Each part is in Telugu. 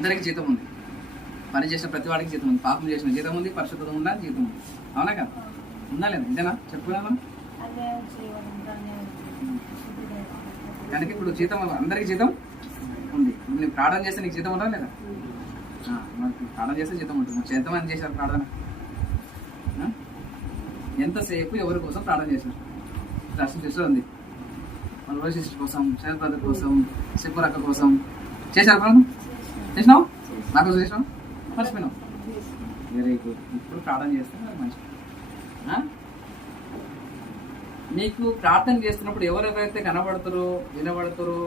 అందరికీ జీతం ఉంది. పని చేసిన ప్రతి వాడికి జీతం ఉంది. పాపం చేసిన జీతం ఉంది, పరిశుద్ధం ఉందా జీతం ఉంది. అవునా కదా? ఉందా లేదా? ఇదేనా చెప్పుకున్నాను. కనుక ఇప్పుడు జీతం అందరికీ జీతం ఉంది. నువ్వు ప్రార్థన చేస్తే నీకు జీతం ఉందా లేదా? ప్రార్థన చేస్తే జీతం ఉంటుంది. ఎంతమంది చేశారు ప్రార్థన? ఎంతసేపు ఎవరి కోసం ప్రార్థన చేశారు? దర్శనం చేస్తూ ఉంది. మన రోషిస్ట్ కోసం, శరత్ బ్రదర్ కోసం, సిప్పురక్క కోసం చేశారు ప్రార్థన. చేసినావు? నా కోసం చేసినావు? మర్చిపోయినావు. Very good. ఇప్పుడు ప్రార్థన చేస్తే మంచి. నీకు ప్రార్థన చేస్తున్నప్పుడు ఎవరెవరైతే కనబడతారో, వినబడతారో,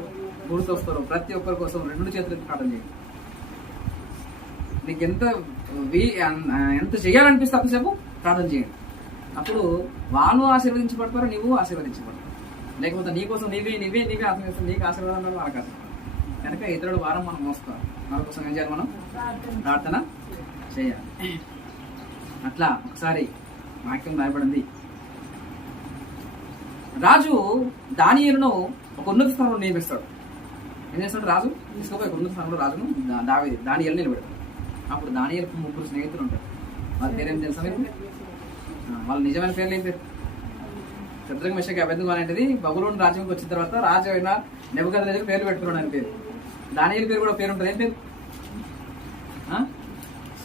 గుర్తొస్తారో ప్రతి ఒక్కరి కోసం 2 చేతులకి ప్రార్థన చేయండి. నీకు ఎంత చేయాలనిపిస్తే అంతసేపు ప్రార్థన చేయండి. అప్పుడు వాళ్ళు ఆశీర్వదించబడతారు, నువ్వు ఆశీర్వదించబడతావు. లేకపోతే నీకోసం నీవే ఆశీర్వదిస్తావు, నీకు ఆశీర్వాదం వాళ్ళకి ఆశీర్వాదం. కనుక ఇతరుల వారం మనం మోస్తాం. మన కోసం ఏం చేయాలి? మనం ప్రార్థన చేయాలి. అట్లా ఒకసారి వాక్యం రాయబడింది. రాజు దానియేలును ఒక ఉన్నత స్థానంలో నియమిస్తాడు. ఏం చేస్తాడు? రాజు తీసుకుపోయి ఒక ఉన్నత స్థానంలో రాజును దానియేలు నిలబెడతాడు. అప్పుడు దానియేలుకు 3 స్నేహితులు ఉంటారు. వాళ్ళ పేరేం తెలుసా మీకు? వాళ్ళ నిజమైన పేర్లు ఏం పేరు? శద్రక్ మెషక్ అబేద్నెగో అనేటిది బబులోను రాజ్యంకి వచ్చిన తర్వాత రాజు అయిన నెబుకద్నెజరు పేర్లు పెట్టుకున్నాడు అని పేరు. దానియేలు పేరు కూడా పేరు ఉంటుంది. ఏం పేరు?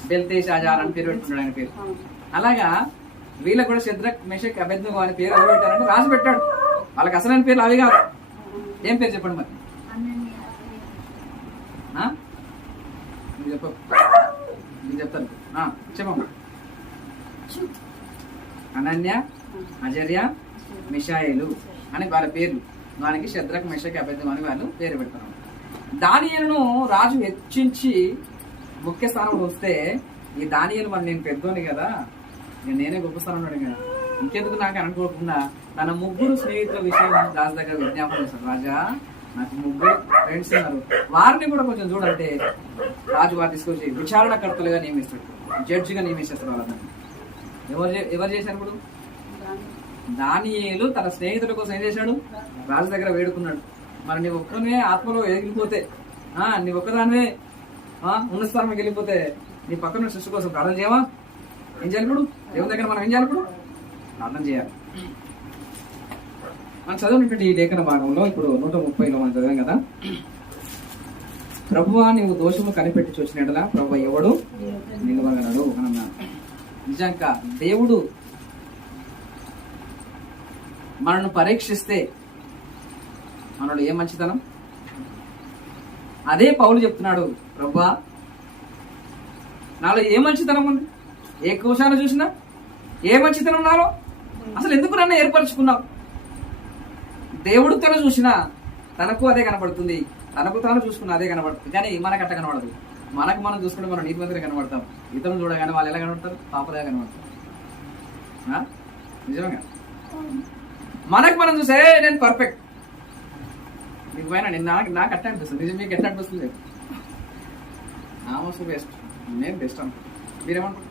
బెల్తెషాజార్ అని పేరు పెట్టుకున్నాడు ఆయన పేరు. అలాగా వీళ్ళకు కూడా శద్రక్ మెషక్ అబేద్నెగో అనే పేరు ఎవరు పెట్టారంటే రాజు పెట్టాడు. వాళ్ళకి అసలైన పేర్లు అవి కాదు. ఏం పేరు చెప్పండి మరి? మీరు చెప్తారు. చెప్పమ్మా. అనన్య, అజర్య, మిషాయేలు అని వాళ్ళ పేర్లు. దానికి శద్రక్ మెషక్ అబేద్నెగో అని వాళ్ళు పేరు పెడతారు. దానియేలును రాజు హెచ్చించి ముఖ్య స్థానంలో వస్తే ఈ దానియేలు మరి నేను పెద్దోని కదా, నేనే గొప్ప స్థానం ఉన్నాడు కదా, ఇంకెందుకు నాకు అనుకోకుండా తన 3 స్నేహితుల విషయం రాజు దగ్గర విజ్ఞాపన చేశాడు. రాజా, నాకు 3 ఫ్రెండ్స్ ఉన్నారు, వారిని కూడా కొంచెం చూడంటే రాజు వారు తీసుకొచ్చి విచారణకర్తలుగా నియమిస్తాడు, జడ్జిగా నియమిస్తాడు. వాళ్ళని ఎవరు చేశారు? ఇప్పుడు దానియేలు తన స్నేహితుల కోసం ఏం చేశాడు? రాజు దగ్గర వేడుకున్నాడు. మరి నీ ఒక్కనే ఆత్మలో ఎగిలిపోతే, నీ ఒక్కదానివే ఉన్న స్థానంకి వెళ్ళిపోతే నీ పక్కన సృష్టి కోసం ప్రార్థన చేయవా? ఏం చేయాలి ఇప్పుడు? దేవుని దగ్గర మనం ఏం చేయాలి? ఇప్పుడు ప్రార్థన చేయాలి. మనం చదివినటువంటి ఈ లేఖన భాగంలో ఇప్పుడు 130లో మనం చదివాం కదా. ప్రభువా, నీవు దోషము కనిపెట్టి చూసినట్లా ప్రభు ఎవడు నిలవగలడు అని అన్నాడు. నిజంగా దేవుడు మనను పరీక్షిస్తే మనలో ఏ మంచితనం? అదే పౌలు చెప్తున్నాడు. ప్రభువా, నాలో ఏ మంచితనం ఉంది? ఏ కోశాన్ని చూసినా ఏ మంచితనం నాలో? అసలు ఎందుకు నన్ను ఏర్పరచుకున్నావు? దేవుడు తను చూసినా తనకు అదే కనబడుతుంది, తనకు తాను చూసుకున్న అదే కనబడుతుంది. కానీ మనకు అట్ట కనబడదు. మనకు మనం చూసుకుంటే మనం నీతిమంతులుగా కనబడతాం. ఇతరులు చూడగానే వాళ్ళు ఎలా కనబడతారు? పాపలుగా కనబడతారు. నిజంగా మనకు మనం చూసే నేను పర్ఫెక్ట్, నీకు పైన నాకు అట్ట అనిపిస్తుంది. నిజం మీకు ఎట్ట అనిపిస్తుంది? ఆమోసు బెస్ట్, నేను బెస్ట్ అనుకుంటా. మీరేమనుకుంటారు?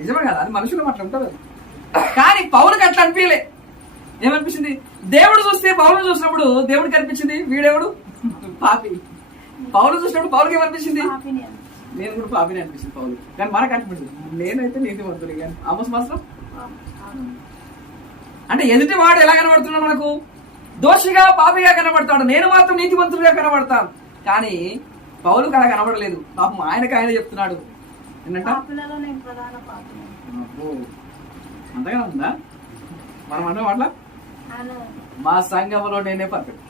నిజమే కదా, అది మనుషులు అట్లా ఉంటుంది. కానీ పౌరుకి అట్లా అనిపించలే. ఏమనిపించింది? దేవుడు చూస్తే పౌరుని చూసినప్పుడు దేవుడికి అనిపించింది వీడెవడు పాపి. పౌరుని చూసినప్పుడు పౌరుకి ఏమనిపించింది? నేను కూడా పాపిని అనిపించింది పౌరు. కానీ మనకు అనిపించింది నేనైతే నీతిమంతుడు. కానీ ఆమోస్ మాత్రం అంటే ఎదుటి వాడు ఎలా కనబడుతున్నాడు? మనకు దోషిగా, పాపిగా కనబడతాడు. నేను మాత్రం నీతిమంతుడిగా కనబడతాను. కానీ పౌలుకు అలా కనబడలేదు. పాపం ఆయనకు ఆయన చెప్తున్నాడు ఏంటంట, అంతగానే ఉందా? మనం అంటే అట్లా మా సంఘములో నేనే పర్ఫెక్ట్,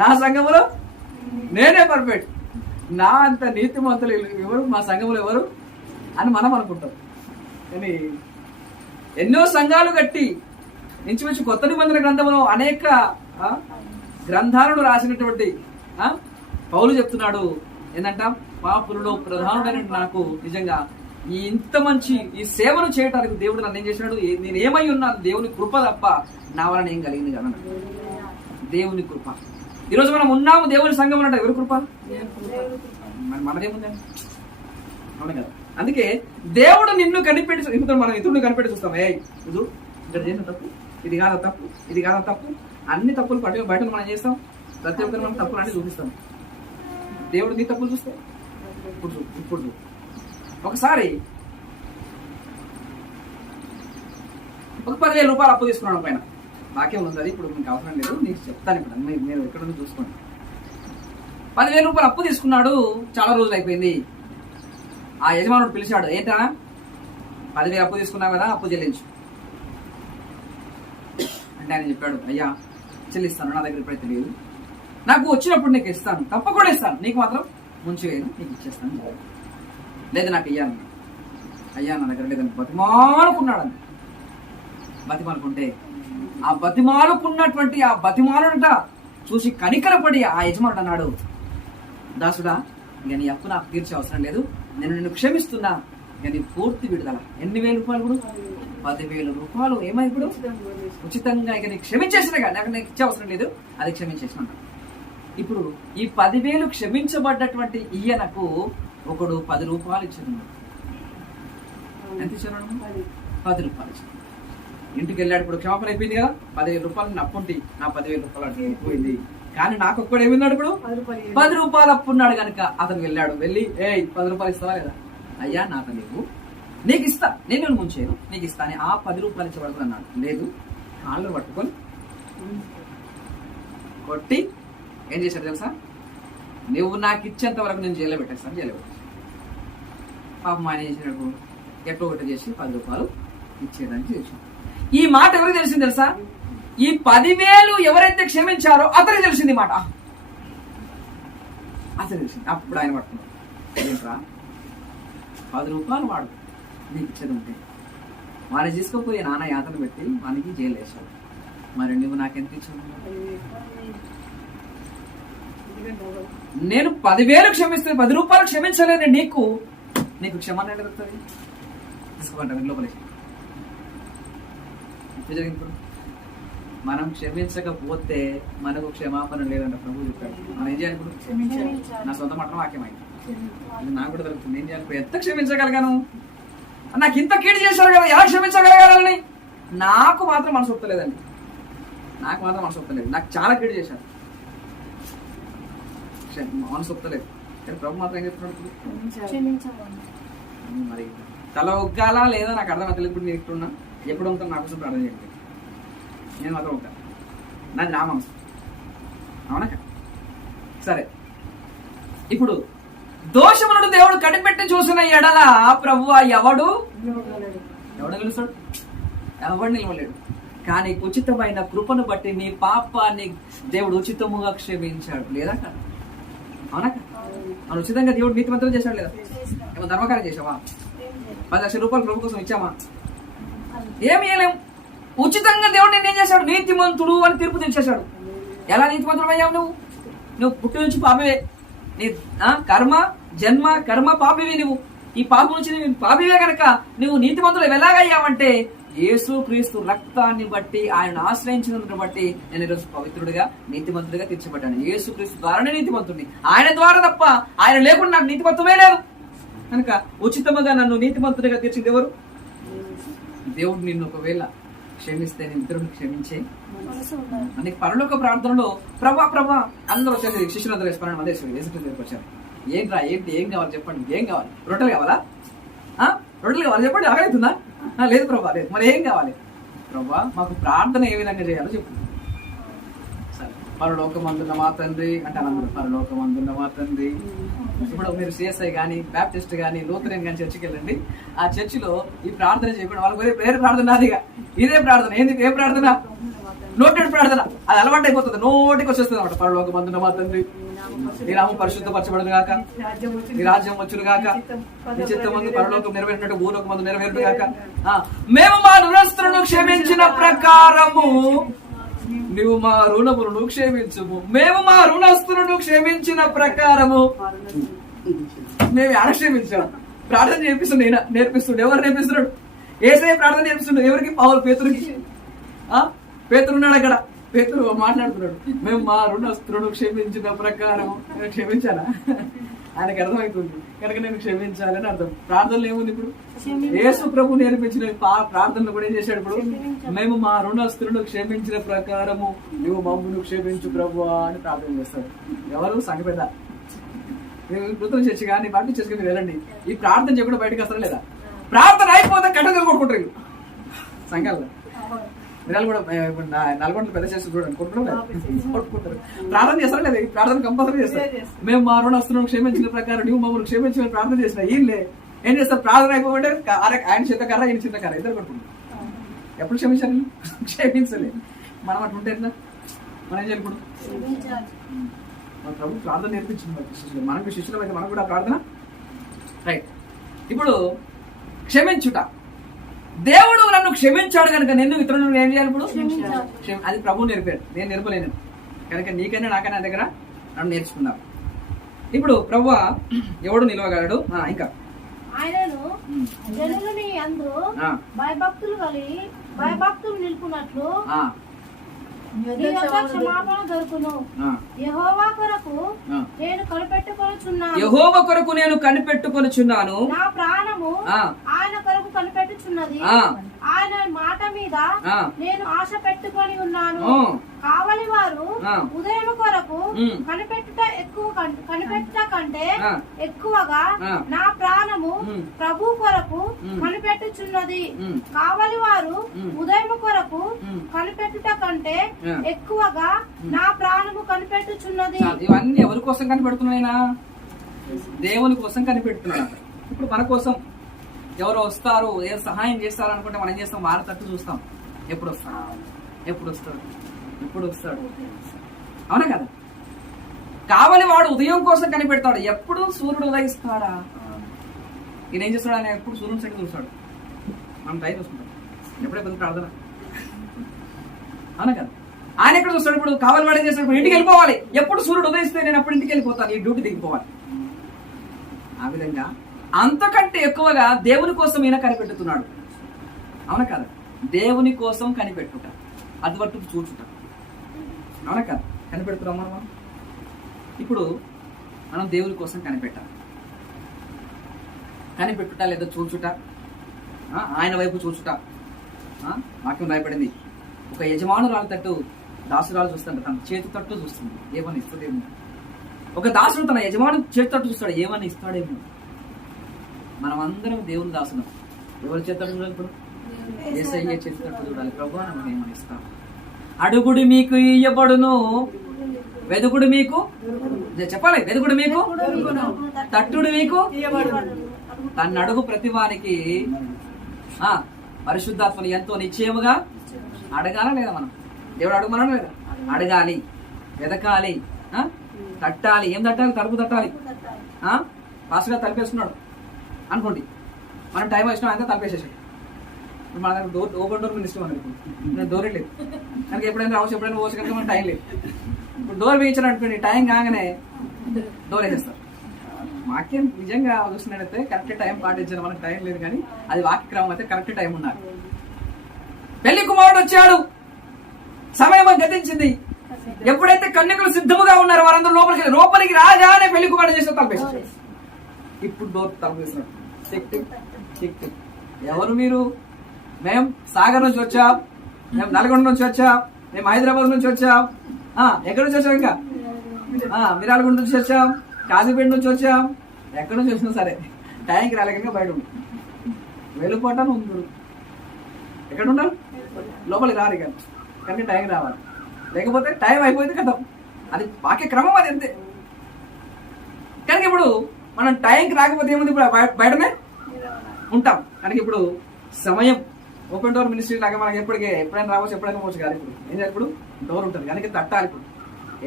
నా సంఘములో నేనే పర్ఫెక్ట్, నా అంత నీతిమంతులు ఎవరు మా సంఘములో ఎవరు అని మనం అనుకుంటాం. కానీ ఎన్నో సంఘాలు కట్టి ఇంచుమించు కొత్త నిబంధన గ్రంథంలో అనేక గ్రంథాలను రాసినటువంటి పౌలు చెప్తున్నాడు ఏంటంట, పాపులలో ప్రధానమైన నాకు నిజంగా ఇంత మంచి ఈ సేవను చేయడానికి దేవుడు నన్ను ఏం చేసినాడు? నేను ఏమై ఉన్నాను? దేవుని కృప తప్ప నా వలన ఏం కలిగింది కదా, దేవుని కృప. ఈరోజు మనం ఉన్నాము దేవుని సంఘం అంటే ఎవరి కృప? మనదేముందండి? అవును కదా. అందుకే దేవుడు నిన్ను కనిపెట్టి, మనం ఇతరుని కనిపెట్టి చూస్తాం. ఇక్కడ చేసిన తప్పు, ఇది కాదా తప్పు, ఇది కాదా తప్పు, అన్ని తప్పులు పట్టి బయట మనం చేస్తాం. ప్రతి ఒక్కరు మనం తప్పులు అంటే చూపిస్తాం. దేవుడు నీ తప్పులు చూస్తే ఇప్పుడు ఒకసారి ఒక 10,000 రూపాయలు అప్పు తీసుకున్నాడు పైన. నాకేం ఉంది అది ఇప్పుడు మీకు అవసరం లేదు, నీకు చెప్తాను. ఇప్పుడు మీరు ఎక్కడ చూసుకోండి. 10,000 రూపాయలు అప్పు తీసుకున్నాడు. చాలా రోజులు అయిపోయింది. ఆ యజమానుడు పిలిచాడు, ఏంటా 10,000 అప్పు తీసుకున్నావు కదా, అప్పు చెల్లించు అంటే ఆయన చెప్పాడు, అయ్యా చెల్లిస్తాను, నా దగ్గర ఇప్పుడైతే లేదు, నాకు వచ్చినప్పుడు నీకు ఇస్తాను, తప్పకుండా ఇస్తాను, నీకు మాత్రం ముంచి వేయను, నీకు ఇచ్చేస్తాను, లేదు నాకు ఇయ్యాలి. అయ్యా నా దగ్గర లేదని బతిమాలుకున్నాడు. అని బతిమాలుకుంటే ఆ బతిమాలుకున్నటువంటి ఆ బతిమాలుట చూసి కనికరపడి ఆ యజమానుడు అన్నాడు, దాసుడా ఇక నీ అప్పు నాకు తీర్చే అవసరం లేదు, నేను నిన్ను క్షమిస్తున్నా, ఇక నీ పూర్తి విడుదల. ఎన్ని వేల రూపాయలు? ఇప్పుడు 10,000 రూపాయలు. ఏమై ఇప్పుడు ఉచితంగా ఇక నీకు క్షమించేసినగా, నాకు నీకు ఇచ్చే అవసరం లేదు, అది క్షమించేసిన. ఇప్పుడు ఈ 10,000 క్షమించబడ్డటువంటి ఈయనకు ఒకడు 10 రూపాయలు ఇచ్చాడు. ఎంత ఇచ్చాడు? 10 రూపాయలు ఇచ్చాడు. ఇంటికి వెళ్ళాడు. ఇప్పుడు క్షమాపణ అయిపోయింది కదా, 10,000 రూపాయలు అప్పుంటి నా 10,000 రూపాయలు అయిపోయింది. కానీ నాకు ఒక్కడు ఏమిన్నాడు? ఇప్పుడు 10 రూపాయలు అప్పున్నాడు కనుక అతను వెళ్ళాడు. వెళ్ళి 10 రూపాయలు ఇస్తావా లేదా? అయ్యా నాతో లేవు, నీకు ఇస్తా, నేను ముంచేను, నీకు ఇస్తా అని ఆ 10 రూపాయలు ఇచ్చేవాడు అన్నాడు. లేదు, కాళ్ళు పట్టుకొని కొట్టి ఏం చేశాడు తెలుసా? నువ్వు నాకు ఇచ్చేంత వరకు నేను జైల్లో పెట్టేస్తాను, జైల్లో పెట్టేస్తాను. పాపం ఆయన చేసినప్పుడు ఎట్టో ఒకటి చేసి 10 రూపాయలు ఇచ్చేయడానికి చేసాడు. ఈ మాట ఎవరికి తెలిసింది తెలుసా? ఈ 10,000 ఎవరైతే క్షమించారో అతనికి తెలిసింది మాట. అతను తెలిసింది. అప్పుడు ఆయన పట్టుకున్నాడు, ఏంట్రా 10 రూపాయలు వాడు నీకు ఇచ్చేది ఉంటే వాడిని తీసుకుపోయి నాన్న యాతన పెట్టి వానికి జైలు వేసాడు, మరి నువ్వు నాకెంత ఇచ్చావు? నేను 10,000 క్షమిస్తే 10 రూపాయలు క్షమించలేని నీకు క్షమాపణ దొరుకుతుంది? తీసుకోమంటారు లోపలేసి. జరిగింది. మనం క్షమించకపోతే మనకు క్షమాపణ లేదంట ప్రభు చెప్పాడు. మనం ఏం చేయాలి? ఇప్పుడు నా సొంత మటం వాక్యమైంది, నాకు కూడా దొరుకుతుంది. ఏం చేయాలి? ఎంత క్షమించగలిగాను? నాకు ఇంత కీడు చేశారు కదా, ఎలా క్షమించగలగాలని నాకు మాత్రం మనసు ఒప్పలేదండి. నాకు మాత్రం మనసు ఒప్పలేదు. నాకు చాలా కీడు చేశారు, మనసు ఒప్పలేదు. ప్రభు మాత్రం ఏం చెప్తున్నాడు? మరి తల ఒగ్గాలా లేదా నాకు అర్థం అవుతుంది. ఇప్పుడు నేను ఇట్టున్నా, ఎప్పుడు ఉంటాను నా కోసం ప్రార్థన చేయండి. నేను మాత్రం ఉంటాను, నాది నా మనసు. అవునా? సరే, ఇప్పుడు దోషములను దేవుడు కనిపెట్టి చూసిన ఎడల ప్రభువా ఎవడు నిలుస్తాడు? ఎవడు నిలవలేడు. కానీ ఉచితమైన కృపను బట్టి నీ పాపాన్ని దేవుడు ఉచితముగా క్షమించాడు. లేదా? అవునా? మనం ఉచితంగా దేవుడు నీతిమంతులు చేశాడు లేదా? ఏమో ధర్మకార్యం చేసావా? 10 లక్షల రూపాయలు ప్రభు కోసం ఇచ్చామా? ఏమి చేయలేము. ఉచితంగా దేవుడు నేను ఏం చేశాడు? నీతిమంతుడు అని తీర్పు తెచ్చేశాడు. ఎలా నీతిమంతుడు అయ్యావు? నువ్వు పుట్టి నుంచి పాపమే. నీ జన్మ కర్మ పాపివి. నువ్వు ఈ పాపం నుంచి నువ్వు పాపివే కనుక నువ్వు నీతిమంతుడు ఎలాగయ్యావంటే యేసు క్రీస్తు రక్తాన్ని బట్టి, ఆయన ఆశ్రయించినందుని బట్టి నేను ఈరోజు పవిత్రుడిగా నీతిమంతుడిగా తీర్చబడ్డాను. యేసు క్రీస్తు ద్వారానే నీతిమంతుడిని. ఆయన ద్వారా తప్ప ఆయన లేకుండా నాకు నీతిమంతుమే లేదు కనుక ఉచితముగా నన్ను నీతిమంతుడిగా తీర్చింది ఎవరు? దేవుడు నిన్ను ఒకవేళ క్షమిస్తే నేను ఇతరుని క్షమించే నీకు పరలోక ప్రార్థనలో ప్రభా అందరూ వచ్చేది శిష్యులందరూ వేసి 12 మంది వేసుకు వచ్చారు. ఏంట్రా ఏంటి ఏం కావాలి చెప్పండి, ఏం కావాలి? రొట్టెలు కావాలా? రొట్టెలు కావాలి చెప్పండి. ఆగవుతుందా? లేదు ప్రభా, లేదు. మరి ఏం కావాలి? ప్రభా మాకు ప్రార్థన ఏ విధంగా చేయాలో చెప్పు. సరే, పరలోకమందున్న మా తండ్రి అంటే అందరూ పరలోకమందున్న మా తండ్రి. ఇప్పుడు మీరు సిఎస్ఐ కానీ బ్యాప్టిస్ట్ కానీ లూథరన్ కానీ చర్చికి వెళ్ళండి. ఆ చర్చిలో ఈ ప్రార్థన చేయకుండా వాళ్ళకి వేరే ప్రార్థన నాదిగా ఇదే ప్రార్థన. ఏంది? ఏ ప్రార్థన? నోటెడ్ ప్రార్థన. అది అలవాటు అయిపోతుంది, నోటికి వచ్చేస్తుంది అనమాట. పరలోకమందున్న మా తండ్రి, నీ నామం పరిశుద్ధపరచబడదు గాక, నీ రాజ్యం వచ్చును గాక, నీ చిత్తమందు పరలోకం నెరవేరినట్టు భూలోకమందు నెరవేరును గాక. మేము మా రుణస్తులను క్షమించిన ప్రకారము నువ్వు మా రుణములను క్షమించుము. మేము మా రుణస్తులను క్షమించిన ప్రకారము మేము ఎలా క్షమించాం? ప్రార్థన నేర్పిస్తుండే. ఎవరు నేర్పిస్తున్నాడు? ఏసే ప్రార్థన నేర్పిస్తుండే. ఎవరికి? పేతురుకి. పేతురున్నాడు అక్కడ. పేతురు మాట్లాడుతున్నాడు, మేము మా రుణస్తులను క్షమించిన ప్రకారం. క్షమించాలా? ఆయనకు అర్థమవుతుంది కనుక నేను క్షమించాలని అర్థం. ప్రార్థనలు ఏముంది ఇప్పుడు? యేసు ప్రభు నేర్పించిన ప్రార్థనలు కూడా ఏం చేశాడు? ఇప్పుడు మేము మా రుణస్తులను క్షమించిన ప్రకారము నువ్వు మమ్మల్ని క్షమించు ప్రభు అని ప్రార్థన చేస్తాడు. ఎవరు? సంఘ పెద్ద. కృతం చేసి కానీ బట్టి చేసుకుని వెళ్ళండి. ఈ ప్రార్థన చెప్పడం బయటకు వస్తారా లేదా? ప్రార్థన అయిపోతే కట్టలు కొట్టుకుంటారు సంఘాల్లో. మీరు కూడా నల్గొండ పెద్ద చేసి చూడండి కొట్టుకుంటారు. ప్రార్థన చేస్తారా లేదా? ప్రార్థన కంపల్సరీ చేస్తారు. మేము మా రుణస్తులను క్షమించిన ప్రకారం నువ్వు మమ్మల్ని క్షమించిన ప్రార్థన చేసిన ఈయనలే ఏం చేస్తారు? ప్రార్థన అయిపోతే ఆయన చింతకర్ర ఈయన చింతకర్ర ఇద్దరు కొట్టుకుంటారు. ఎప్పుడు క్షమించాలి? క్షమించలే. మనం అట్లా ఉంటే ఎట్లా? మనం ఏం చేయకూడదు? మన ప్రభు ప్రార్థన నేర్పించింది శిష్యులు. మనకు శిష్యులం అయితే మనకు కూడా ప్రార్థన రైట్. ఇప్పుడు క్షమించుట, దేవుడు నన్ను క్షమించాడు కనుక నేను ఇతరులను ఏం చేయాలి? ఇప్పుడు అది ప్రభు నేర్పాడు, నేను నేర్పలేను కనుక నీకైనా నాకైనా దగ్గర నన్ను నేర్చుకున్నాను. ఇప్పుడు ప్రభు ఎవడు నిలవగలడు? ఇంకా ఆయనను జనులని అందరూ భయభక్తులు కలిగి భయభక్తులు నిలుపునట్లు క్షమాపణ దొరుకును. యెహోవా కొరకు నేను కనిపెట్టుకొనుచున్నాను. నా ప్రాణము ఆయన కొరకు కనిపెట్టుచున్నది. ఆయన మాట మీద నేను ఆశ పెట్టుకొని ఉన్నాను. కావలి వారు ఉదయం కొరకు కనిపెట్టుట కంటే ఎక్కువగా నా ప్రాణము ప్రభు కొరకు కనిపెట్టుచున్నది. కావలి వారు ఉదయం కొరకు కనిపెట్టుట కంటే ఎక్కువగా నా ప్రాణము కనిపెట్టుచున్నది. ఇవన్నీ ఎవరి కోసం కనిపెడుతున్నాయినా? దేవుని కోసం కనిపెడుతున్నాడు. ఇప్పుడు మన కోసం ఎవరు వస్తారు, ఏ సహాయం చేస్తారు అనుకుంటే మనం ఏం చేస్తాం? వారి తట్టు చూస్తాం. ఎప్పుడు వస్తాడు, ఎప్పుడు వస్తాడు, ఎప్పుడు వస్తాడు, అవునా కదా? కావలి వాడు ఉదయం కోసం కనిపెడతాడు. ఎప్పుడు సూర్యుడు ఉదయిస్తాడా? ఈయన ఏం చేస్తాడు? ఆయన ఎప్పుడు సూర్యుని సైడ్ చూస్తాడు. మనం టైం చూసుకుంటాం. ఎప్పుడే కొంచెం ప్రార్థన, అవునా కదా? ఆయన ఎక్కడ చూస్తాడు? ఇప్పుడు కావాలి వాడు ఏం చేస్తాడు? ఇంటికి వెళ్ళిపోవాలి. ఎప్పుడు సూర్యుడు ఉదయిస్తే నేను అప్పుడు ఇంటికి వెళ్ళిపోతాను, ఈ డ్యూటీ దిగిపోవాలి. ఆ విధంగా అంతకంటే ఎక్కువగా దేవుని కోసం ఈయన కనిపెట్టుతున్నాడు, అవునా కదా? దేవుని కోసం కనిపెట్టుట, అదివట్టు చూచుట, అవునా కదా? కనిపెడుతున్నాం మనం. ఇప్పుడు మనం దేవుని కోసం కనిపెట్టుట లేదా చూచుట, ఆయన వైపు చూచుట. వాక్యం రాయబడింది, ఒక యజమానురాలు తట్టు దాసురాలు చూస్తుంట, తన చేతి తట్టు చూస్తుంది, ఏమని ఇస్తుందేమో. ఒక దాసుడు తన యజమాను చేతి తట్టు చూస్తాడు, ఏమని ఇస్తాడేమో. మనం అందరం దేవుని దాసులం. ఎవరి చేతి తట్టు చూడాలి? ఇప్పుడు యేసయ్య చేతి తట్టు చూడాలి. ప్రభువా మనం ఏమని ఇస్తాం? అడుగుడు మీకు ఇయ్యబడును, వెదుకుడు మీకు చెప్పాలి, వెదుకుడు మీకు, తట్టుడు మీకు. తన అడుగు ప్రతి వారికి పరిశుద్ధాత్మని ఎంతో నిశ్చయముగా అడగాల లేదా? మనం దేవుడు అడుగుమన్నాడు లేదా? అడగాలి, వెదకాలి, తట్టాలి. ఏం తట్టాలి? తలుపు తట్టాలి. పాస్గా తలిపేసుకున్నాడు అనుకోండి, మనం టైం వచ్చినా అంతా తలిపేసేసాడు. మన దగ్గర ఓపెన్ డోర్ మినిస్టర్ అనుకోండి, నేను డోరే లేదు కనుక ఎప్పుడైనా రావచ్చు, ఎప్పుడైనా పోవచ్చు కనుక మన టైం లేదు. ఇప్పుడు డోర్ వేయించాడు అనుకోండి, టైం కాగానే డోర్ వేసేస్తారు. వాక్యం నిజంగా చూసినట్టయితే కరెక్ట్ టైం పాటించారు, మనకు టైం లేదు కానీ అది వాక్యక్రమం అయితే కరెక్ట్ టైం ఉన్నారు. పెళ్లి కుమారుడు వచ్చాడు, సమయం గతించింది. ఎప్పుడైతే కన్యకులు సిద్ధముగా ఉన్నారు వారందరూ లోపలికి రాగానే పెళ్లి కుమారుడు చేసిన తలపేసి ఇప్పుడు డోర్ తలపేస్తున్నాడు. Tick tick tick tick. ఎవరు మీరు? మేము సాగర్ నుంచి వచ్చాం, మేము నల్గొండ నుంచి వచ్చాం, మేము హైదరాబాద్ నుంచి వచ్చాం. ఎక్కడి నుంచి వచ్చాం? ఇంకా మిరాలగూడ నుంచి వచ్చాం, కాజీపేట నుంచి వచ్చాం. ఎక్కడి నుంచి వచ్చినా సరే టైంకి రాలేక బయట ఉంటాం. వెళ్ళిపోవటాను ఉంది. ఎక్కడ ఉండాలి? లోపలికి రారు కానీ టైం రావాలి, లేకపోతే టైం అయిపోయింది కదా. అది వాక్య క్రమం, అది అంతే. కనుక ఇప్పుడు మనం టైంకి రాకపోతే ఏముంది? ఇప్పుడు బయటనే ఉంటాం. కనుక ఇప్పుడు సమయం ఓపెన్ డోర్ మినిస్ట్రీ లాగా మనకి ఎప్పుడైనా రావచ్చు, ఎప్పుడైనా పోవచ్చు కాదు. ఇప్పుడు ఏం చేయాలి? ఇప్పుడు డోర్ ఉంటుంది కనుక తట్టాలి. ఇప్పుడు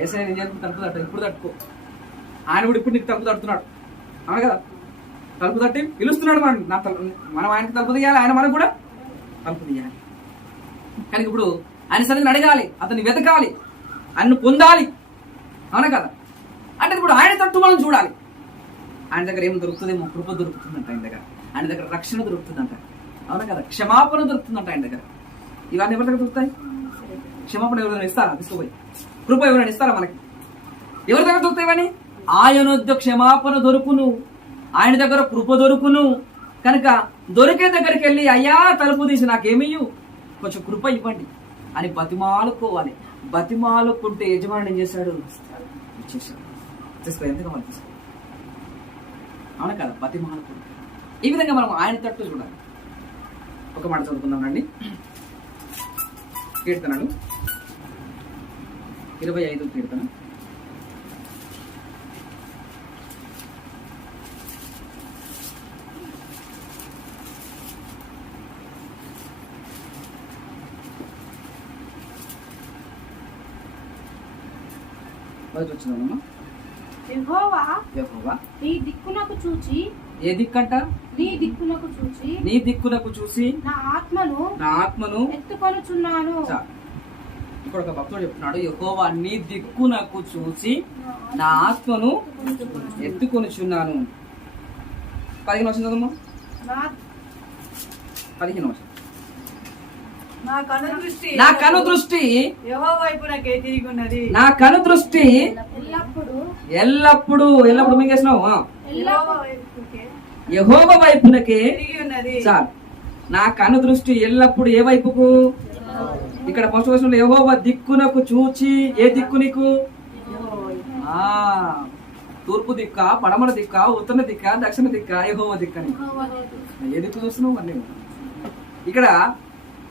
ఏసై ఏం చేయాలి? తలుపు తట్టాలి. ఇప్పుడు తట్టుకో. ఆయన కూడా ఇప్పుడు నీకు తలుపు తట్టుతున్నాడు, అవును కదా? తలుపు తట్టి పిలుస్తున్నాడు. మనం ఆయనకి తలుపు తీయాలి, ఆయన మనకు కూడా తలుపు తీయాలి. కనుక ఇప్పుడు ఆయన సరిగ్గా అడగాలి, అతన్ని వెతకాలి, ఆయన్ను పొందాలి, అవునా కదా? అంటే ఇప్పుడు ఆయన తట్టు మనం చూడాలి. ఆయన దగ్గర ఏం దొరుకుతుందేమో? కృప దొరుకుతుందంట ఆయన దగ్గర రక్షణ దొరుకుతుందంట, అవునా కదా? క్షమాపణ దొరుకుతుందంట ఆయన దగ్గర. ఇవన్నీ ఎవరి దగ్గర దొరుకుతాయి? క్షమాపణ ఎవరైనా ఇస్తారా? తీసుకుపోయి కృప ఎవరైనా ఇస్తారా మనకి? ఎవరి దగ్గర దొరుకుతాయి ఇవన్నీ? ఆయన వద్ద క్షమాపణ దొరుకును, ఆయన దగ్గర కృప దొరుకును. కనుక దొరికే దగ్గరికి వెళ్ళి అయ్యా తలుపు తీసి నాకేమయ్యు కొంచెం కృప ఇవ్వండి అని బతిమాలుకోవాలి. బతిమాలుకుంటే యజమానుడు ఏం చేశాడు? ఇచ్చేసాడు. తీసుకో, ఎంతగా మనం తీసుకో. అవును కదా, బతిమాలుకుంటే. ఈ విధంగా మనం ఆయన తట్టు చూడాలి. ఒక మాట చదువుకుందాం రండి. కీర్తనలు 25 కీర్తన. మొదటి వచ్చిందమ్మా. యెహోవా యెహోవా నీ దిక్కునకు చూచి, ఏ దిక్కంట? నీ దిక్కునకు చూచి, నీ దిక్కునకు చూసి నా ఆత్మను ఎత్తుకొనుచున్నాను. ఇప్పుడు ఒక భక్తుడు చెప్తున్నాడు, యెహోవా నీ దిక్కునకు చూసి నా ఆత్మను ఎత్తుకొనుచున్నాను. 15 వచ్చిందమ్మా. 15 వచ్చింది. నా కను దృష్టి యెహోవా వైపునకే తిరిగి ఉన్నది. నా కను దృష్టి ఎల్లప్పుడు మింగేసినావు. యెహోవా వైపునకే తిరిగి ఉన్నది. చాలు. నా కను దృష్టి ఎల్లప్పుడు ఏ వైపుకు? ఇక్కడ ఫస్ట్ క్వశ్చన్ యెహోవా దిక్కునకు చూచి, ఏ దిక్కు నీకు? తూర్పు దిక్క, పడమర దిక్క, ఉత్తర దిక్క, దక్షిణ దిక్క, యెహోవా దిక్క. ఏ దిక్కు చూస్తున్నావు మరి? ఇక్కడ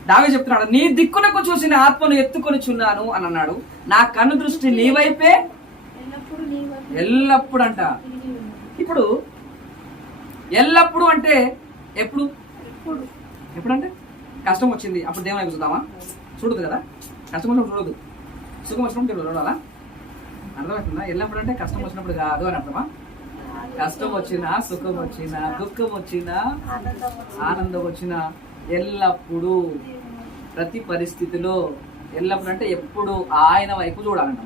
దావీదు చెప్తున్నాడు, నీ దిక్కునకు చూసిన ఆత్మను ఎత్తుకొనిచున్నాను అని అన్నాడు. నా కన్ను దృష్టి నీ వైపే ఎల్లప్పుడు అంట. ఇప్పుడు ఎల్లప్పుడు అంటే ఎప్పుడు? ఎప్పుడంటే కష్టం వచ్చింది అప్పుడు దేవుని వైపు చూద్దామా? చూడదు కదా. కష్టం వచ్చినప్పుడు చూడదు, సుఖం వచ్చినప్పుడు చూడాలా? అర్థమవుతుందా? ఎల్లప్పుడు అంటే కష్టం వచ్చినప్పుడు కాదు అని అర్థమా? కష్టం వచ్చినా, సుఖం వచ్చినా, దుఃఖం వచ్చినా, ఆనందం వచ్చినా, ఎల్లప్పుడూ ప్రతి పరిస్థితిలో ఎల్లప్పుడు అంటే ఎప్పుడు ఆయన వైపు చూడాలంట.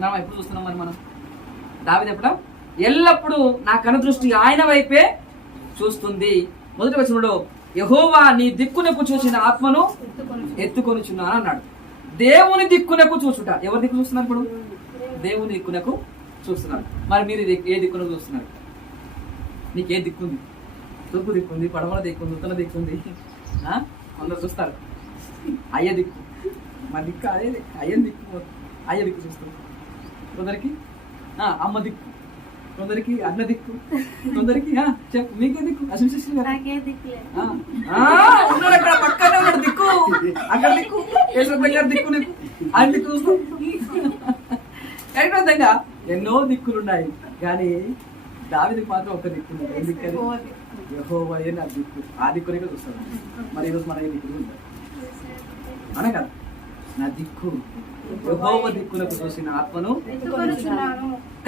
మనం ఎప్పుడు చూస్తున్నాం మరి మనం? దావీదు ఎప్పుడు? ఎల్లప్పుడు నా కను దృష్టి ఆయన వైపే చూస్తుంది. మొదటి వచనంలో యెహోవా నీ దిక్కునకు చూసిన ఆత్మను ఎత్తుకొనుచున్నాను అన్నాడు. దేవుని దిక్కునకు చూసుట. ఎవరి దిక్కు చూస్తున్నారు ఇప్పుడు? దేవుని దిక్కునకు చూస్తున్నారు. మరి మీరు ఏ దిక్కునకు చూస్తున్నారు? నీకు ఏ దిక్కుంది? తూర్పు దిక్కుంది, పడమర దిక్కుంది, ఉత్తర దిక్కుంది. అందరు చూస్తారు అయ్య దిక్కు. మా దిక్కు అదే, అయ్యని దిక్కు. అయ్య దిక్కు చూస్తారు. కొందరికి అమ్మ దిక్కు, కొందరికి అన్న దిక్కు, కొందరికి చెప్పు మీకే దిక్కు. ఉన్నాడు అక్కడ పక్కనే ఉన్నాడు దిక్కు, అక్కడ దిక్కు, దగ్గర దిక్కు నీకు ఆయన దిక్కు చూస్తూ. విధంగా ఎన్నో దిక్కులున్నాయి, కానీ దావీదుకు మాత్రం ఒక దిక్కు. ఏం దిక్కు? యెహోవాయే నా దిక్కు. ఆ దిక్కునే చూస్తాను. మరి ఈరోజు మన ఏ దిక్కు ఉంది? అనే కదా, నా దిక్కు యెహోవా దిక్కులకు చూసిన ఆత్మను.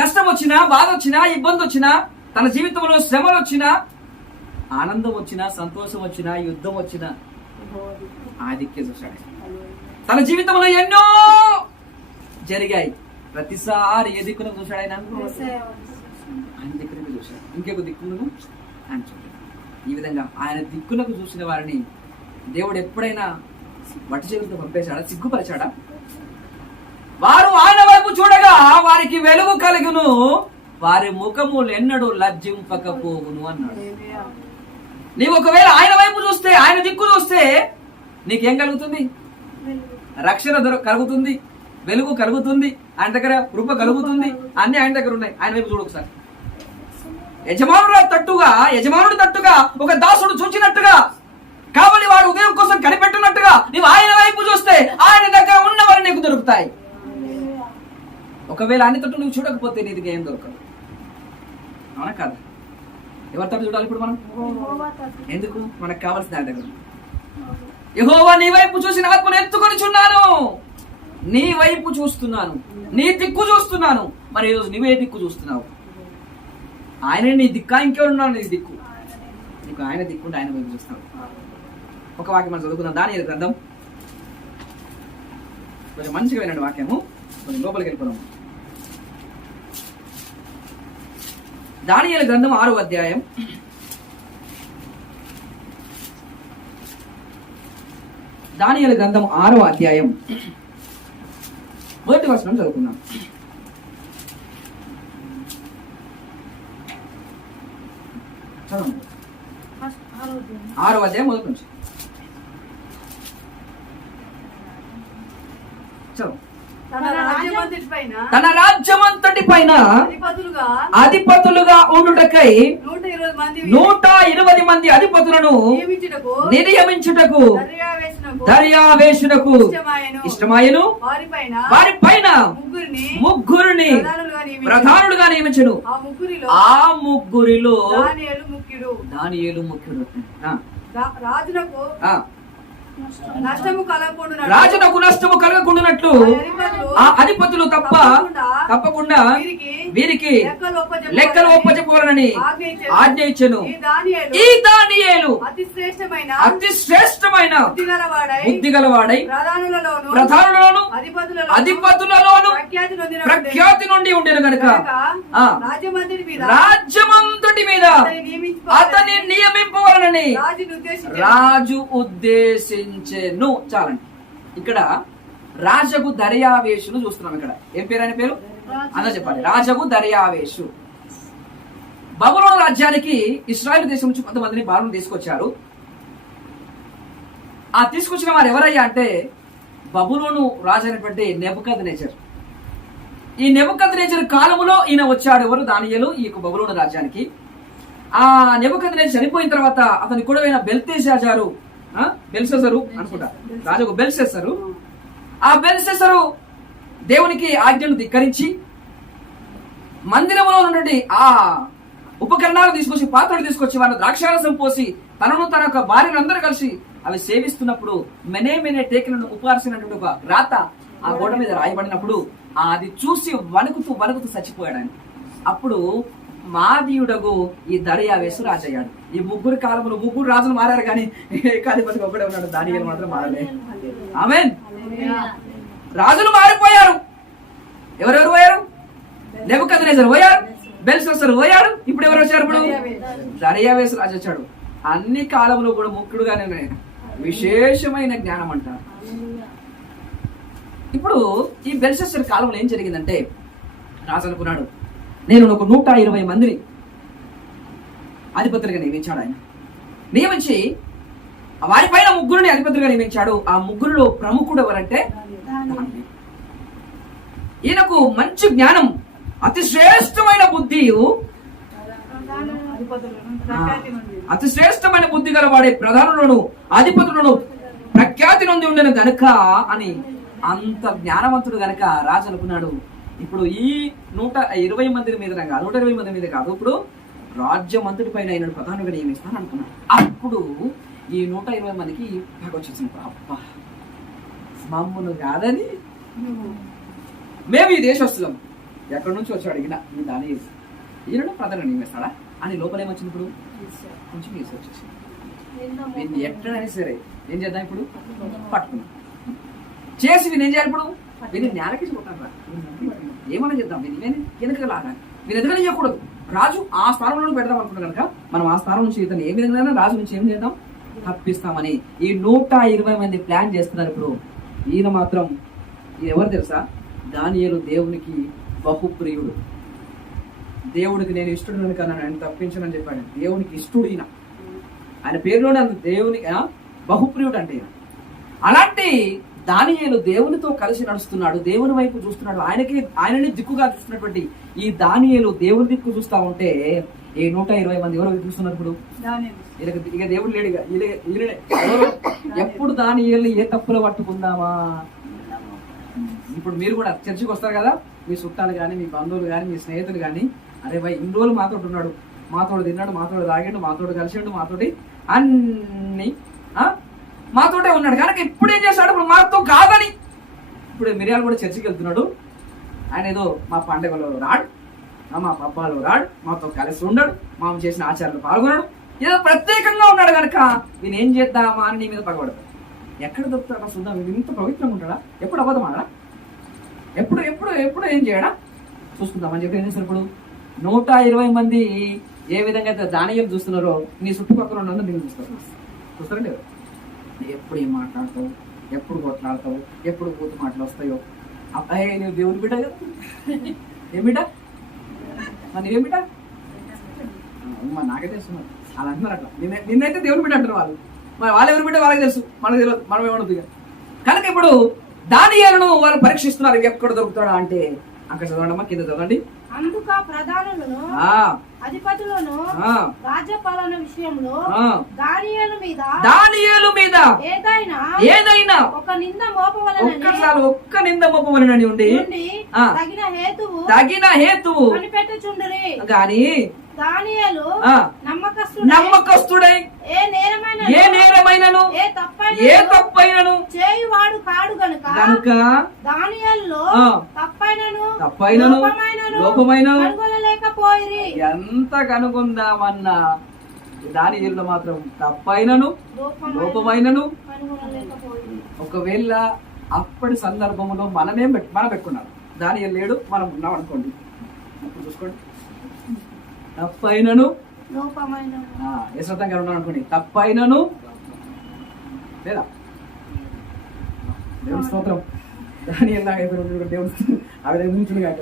కష్టం వచ్చినా, బాధ వచ్చినా, ఇబ్బంది వచ్చినా, తన జీవితంలో శ్రమలు వచ్చినా, ఆనందం వచ్చినా, సంతోషం వచ్చినా, యుద్ధం వచ్చినా ఆ దిక్కే చూశాడు. తన జీవితంలో ఎన్నో జరిగాయి, ప్రతిసారి ఏ దిక్కును చూశాడు? ఆయన దిక్కునకు చూశాడు. ఇంకొక దిక్కును ఆయన చూశాడు. ఈ విధంగా ఆయన దిక్కునకు చూసిన వారిని దేవుడు ఎప్పుడైనా వట్టి చేతులతో పంపేశాడా? సిగ్గుపరిచాడా? వారు ఆయన వైపు చూడగా వారికి వెలుగు కలుగును, వారి ముఖములు ఎన్నడూ లజ్జింపకపోవును అన్నాడు. నీవు ఒకవేళ ఆయన వైపు చూస్తే, ఆయన దిక్కు చూస్తే నీకేం కలుగుతుంది? రక్షణ కలుగుతుంది, వెలుగు కలుగుతుంది, ఆయన దగ్గర కృప కలుగుతుంది. అన్ని ఆయన దగ్గర ఉన్నాయి. ఆయన వైపు చూడు ఒకసారి. యజమానుడు తట్టుగా ఒక దాసుడు చూచినట్టుగా, కావలి వాడు ఉదయం కోసం కనిపెట్టినట్టుగా నీవు ఆయన వైపు చూస్తే ఆయన దగ్గర ఉన్నవారు నీకు దొరుకుతాయి. ఒకవేళ ఆయన తట్టు నువ్వు చూడకపోతే నీకు ఏం దొరకదు. అవునా కాదు? ఎవరి తట్టు చూడాలి ఇప్పుడు మనం? ఎందుకు? మనకు కావాల్సిన ఆయన దగ్గర. యెహోవా నీ వైపు చూసిన ఆత్మను ఎత్తుకొనిచున్నాను. నీ వైపు చూస్తున్నాను, నీ దిక్కు చూస్తున్నాను. మరి ఈరోజు నువ్వే దిక్కు చూస్తున్నావు? ఆయన నీ దిక్కా, ఇంకెవరున్నాడు నీ దిక్కు? నీకు ఆయన దిక్కుంటే ఆయన వైపు చూస్తావు. ఒక వాక్యం మనం చదువుకుందాం. దానియేలు గ్రంథం, కొంచెం మంచిగా వినండి వాక్యము, కొంచెం లోపలికి వెళ్ళిపోదాం. దానియేలు గ్రంథం 6వ అధ్యాయం. దానియేలు గ్రంథం 6వ అధ్యాయం మొదటి వచనం చదువుకుందాం. చదవండి. ఆరోగ్యం. 6వ అధ్యాయం మొదటి నుంచి చదువు. తన రాజ్యమంతటి పైన తన రాజ్యమంతటి పైన అధిపతులుగా అధిపతులుగా ఉండుటకై 120 మంది 120 మంది అధిపతులను నియమించుటకు దర్యావేషునకు ఇష్టమాయను వారి పైన ముగ్గురిని ప్రధానులుగా నియమించును. ఆ ముగ్గురిలో దానియేలు ముఖ్యుడు. రాజునకు ఆ రాజునకు నష్టము కలగకుండానట్లు ఆ అధిపతులు తప్పకుండా వీరికి లెక్కలు ఒప్పజెప్పవాలని ఆజ్ఞ ఇచ్చెను. ఈ దానియేలు అతి శ్రేష్టమైన బుద్ధి గలవాడై ప్రధానులలోను అధిపతులలోను ప్రఖ్యాతి నుండి ఉండేను గనుక రాజ్యమంతటి మీద అతని నియమింపవాలని రాజు ఉద్దేశించెను. చాలండి. ఇక్కడ రాజగు దర్యావేషును చూస్తున్నాం. ఇక్కడ ఏం పేరు ఆయన పేరు అలా చెప్పాలి. రాజగు దర్యావేషు బబులోను రాజ్యానికి ఇశ్రాయేలు దేశం నుంచి కొంతమందిని బాలును తీసుకొచ్చారు. ఆ తీసుకొచ్చిన వారు ఎవరయ్యా అంటే బబులోను రాజు అయినటువంటి నెబుకద్నెజర్. ఈ నెబుకద్నెజర్ కాలములో ఈయన వచ్చాడు. ఎవరు? దానియేలు ఈ బబులోను రాజ్యానికి. ఆ నెబుకద్నెజర్ చనిపోయిన తర్వాత అతని కొడువైన బెల్షస్సరు అనుకుంటా, రాజుకు బెల్షస్సరు. ఆ బెల్షస్సరు దేవునికి ఆజ్ఞను ధిక్కరించి మందిరంలో ఉన్నటువంటి ఆ ఉపకరణాలు తీసుకొచ్చి, పాత్రలు తీసుకొచ్చి వాళ్ళ ద్రాక్షారసం పోసి తనను తన యొక్క భార్యలందరూ కలిసి అవి సేవిస్తున్నప్పుడు మెనే టేకిన ఉపార్సినటువంటి ఒక రాత ఆ గోడ మీద రాయబడినప్పుడు అది చూసి వణుకుతూ చచ్చిపోయాడు ఆయన. అప్పుడు మాదీయుడగు ఈ దర్యావేషు రాజయ్యాడు. ఈ ముగ్గురు కాలంలో ముగ్గురు రాజులు మారారు, కానీ ఏకాధిపతిగా ఒకడే ఉన్నాడు. దానియేలు మాత్రం మారలే. ఆమేన్. రాజులు మారిపోయారు. ఎవరెవరు పోయారు? నెబుకద్నెజర్ పోయారు, బెల్షస్సరు పోయాడు. ఇప్పుడు ఎవరు వచ్చారు? ఇప్పుడు దర్యావేషు రాజు వచ్చాడు. అన్ని కాలంలో కూడా ముఖ్యుడుగానే విశేషమైన జ్ఞానం అంటారు. ఇప్పుడు ఈ బెల్షస్సర్ కాలంలో ఏం జరిగిందంటే రాజు అనుకున్నాడు, నేను ఒక 120 మందిని అధిపతులుగా నియమించాడు. ఆయన నియమించి వారిపైన ముగ్గురిని అధిపతులుగా నియమించాడు. ఆ ముగ్గురులో ప్రముఖుడు ఎవరంటే ఈయనకు మంచి జ్ఞానం, అతి శ్రేష్టమైన బుద్ధి, అతి శ్రేష్టమైన బుద్ధి గలవాడే ప్రధానులను అధిపతులను ప్రఖ్యాతి నుండి ఉండను గనుక అని అంత జ్ఞానవంతుడు గనక రాజు అనుకున్నాడు, ఇప్పుడు ఈ 120 మంది మీద కాదు, 120 మంది మీద కాదు, ఇప్పుడు రాజ్యమంతుడి పైన ఆయన ప్రధానిగా నియమిస్తాను అనుకున్నాడు. అప్పుడు ఈ 120 మందికి వచ్చేసినప్పుడు అబ్బా మమ్మను కాదని మేము ఈ దేశస్తులం, ఎక్కడి నుంచి వచ్చి అడిగినా ఈ దాని ఈయన ప్రధానిగా నియమిస్తాడా అని లోపల ఏమొచ్చింది. ఇప్పుడు కొంచెం ఈసి వచ్చేసింది. వీన్ని ఎక్కడైనా సరే ఏం చేద్దాం, ఇప్పుడు పట్టుకున్నాం చేసి వీళ్ళు ఏం చేయాలి, ఇప్పుడు వీళ్ళు నేలకేసి కొట్టారా, ఏమన్నా చేద్దాం, వీళ్ళు వెనుక లాగా వీళ్ళు ఎందుకని చేయకూడదు. రాజు ఆ స్థానంలో పెడదాం అనుకుంటున్నా కనుక మనం ఆ స్థానం నుంచి ఇతను ఏ విధంగా రాజు నుంచి ఏం చేద్దాం, తప్పిస్తామని ఈ 120 మంది ప్లాన్ చేస్తున్నారు. ఇప్పుడు ఈయన మాత్రం ఎవరు తెలుసా? దానియేలు దేవునికి బహుప్రియుడు. దేవుడికి నేను ఇష్టడు కనుక ఆయన తప్పించనని చెప్పాడు. దేవునికి ఇష్టడు ఈయన, ఆయన పేరులోనే దేవుని బహుప్రియుడు అంటే ఈయన. అలాంటి దానియేలు దేవునితో కలిసి నడుస్తున్నాడు, దేవుని వైపు చూస్తున్నాడు, ఆయనని దిక్కుగా చూస్తున్నటువంటి ఈ దానియేలు దేవుని దిక్కు చూస్తా ఉంటే ఈ 120 మంది ఎవరు చూస్తున్నారు. ఇప్పుడు ఇక దేవుడు లేడు. ఎప్పుడు దానియేలు ఏ తప్పులో పట్టుకుందామా? ఇప్పుడు మీరు కూడా చర్చికి వస్తారు కదా, మీ చుట్టాలు కానీ, మీ బంధువులు కానీ, మీ స్నేహితులు కానీ, అరే భయ్ ఇన్ని రోజులు మాతోటి ఉన్నాడు, మాతోడు తిన్నాడు, మాతోడు తాగాడు, మాతోడు కలిసిండు, మాతోటి అన్ని మాతోటే ఉన్నాడు కనుక ఇప్పుడు ఏం చేస్తాడు, ఇప్పుడు మాతో కాదని ఇప్పుడు మిరియాలు కూడా చర్చికి వెళ్తున్నాడు. ఆయన ఏదో మా పండుగలో రాడు, మా పబ్బాలో రాడు, మాతో కలిసి ఉండడు, మా చేసిన ఆచారాలు పాల్గొనడు, ఏదో ప్రత్యేకంగా ఉన్నాడు కనుక నేను ఏం చేద్దామా అని నీ మీద పగబడతాడు. ఎక్కడ దొరుకుతాడా చూద్దాం, వీడు ఇంత పవిత్రంగా ఉంటాడా, ఎప్పుడు అబద్ధమాడా, ఎప్పుడు ఎప్పుడు ఎప్పుడు ఏం చేయడా చూసుకుందామని చెప్పి ఏం చేస్తారు. ఇప్పుడు 120 మంది ఏ విధంగా అయితే దానియేలు చూస్తున్నారో నీ చుట్టుపక్కల ఉన్నందుకు నేను చూస్తారండి. ఎప్పుడు ఏం మాట్లాడతావు, ఎప్పుడు కొట్లాడతావు, ఎప్పుడు పూర్తి మాటలు వస్తాయో. అబ్బాయి నువ్వు దేవుని బిడ్డ కదా, ఏం బిడ్డ, మరి నీవేం బిడ్డ, నాకే తెలుస్తున్నావు. అలా అంటున్నారు అట్లా. నిన్నైతే దేవుని బిడ్డ అంటారు వాళ్ళు. మరి వాళ్ళు ఎవరు బిడ్డ వాళ్ళకి తెలుసు, మనకు తెలియదు, మనం ఏమనుతుంది. కనుక ఇప్పుడు దానియేలును వాళ్ళు పరీక్షిస్తున్నారు, ఎక్కడ దొరుకుతాడా అంటే అక్కడ చదవండి, కింద చదవండి. అందుక ప్రధానులను అధిపతులను రాజ్యపాలన విషయంలో దానియేలు మీద ఏదైనా ఒక నింద మోపవలెనని ఉండి తగిన హేతువు కనిపెట్టుచుండిరి. గాని దానియేలు నమ్మకస్తుడై ఏ నేరమైనను ఏ తప్పైనను చేయువాడు కాడు గనుక దానియేలులో తప్పైనను లోపమైన కనుగొనలేకపోయిరి. ఎంత కనుగొందామన్నా దానియేలులో మాత్రం తప్పైనను లోపమైనను ఒకవేళ అప్పటి సందర్భంలో మనం పెట్టుకున్నాం, దానియేలు లేడు, మనం ఉన్నాం అనుకోండి, అప్పుడు చూసుకోండి తప్పైనను యశ్వంతం గారు ఉన్నాం అనుకోండి, తప్పైనను లేదా దేవుని స్తోత్రం. దానియేలు దేవుడు ఆ విధంగా ఉంచును కాక.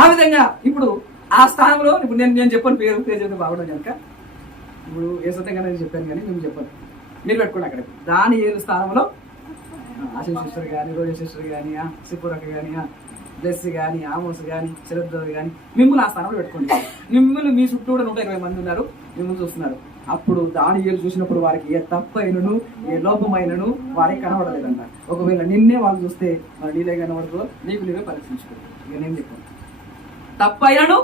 ఆ విధంగా ఇప్పుడు ఆ స్థానంలో ఇప్పుడు నేను చెప్పాను పేరు చెప్తే బాగుండదు కనుక ఇప్పుడు యశ్వంతం గారు నేను చెప్పాను, కానీ మేము చెప్పాను, మీరు పెట్టుకోండి అక్కడ. దానియేలు స్థానంలో ఆశీష్ సిస్టర్ కానీ, రోజా సిస్టర్ కానీ, సిపురక్క కానీ, బ్లెస్ కానీ, ఆమోస్ కానీ, శరద్ కానీ, మిమ్మల్ని ఆ స్థానంలో పెట్టుకోండి. మిమ్మల్ని మీ చుట్టూ కూడా 120 మంది ఉన్నారు, మిమ్మల్ని చూస్తున్నారు. అప్పుడు దానియేలు చూసినప్పుడు వారికి ఏ తప్పైనను ఏ లోపమైనను వారికి కనబడలేదంట. ఒకవేళ నిన్నే వాళ్ళు చూస్తే మరి నీలే కనబడుతుందో నీకు నీవే పరీక్షించుకో. ఇక నేను చెప్పాను, తప్పైనను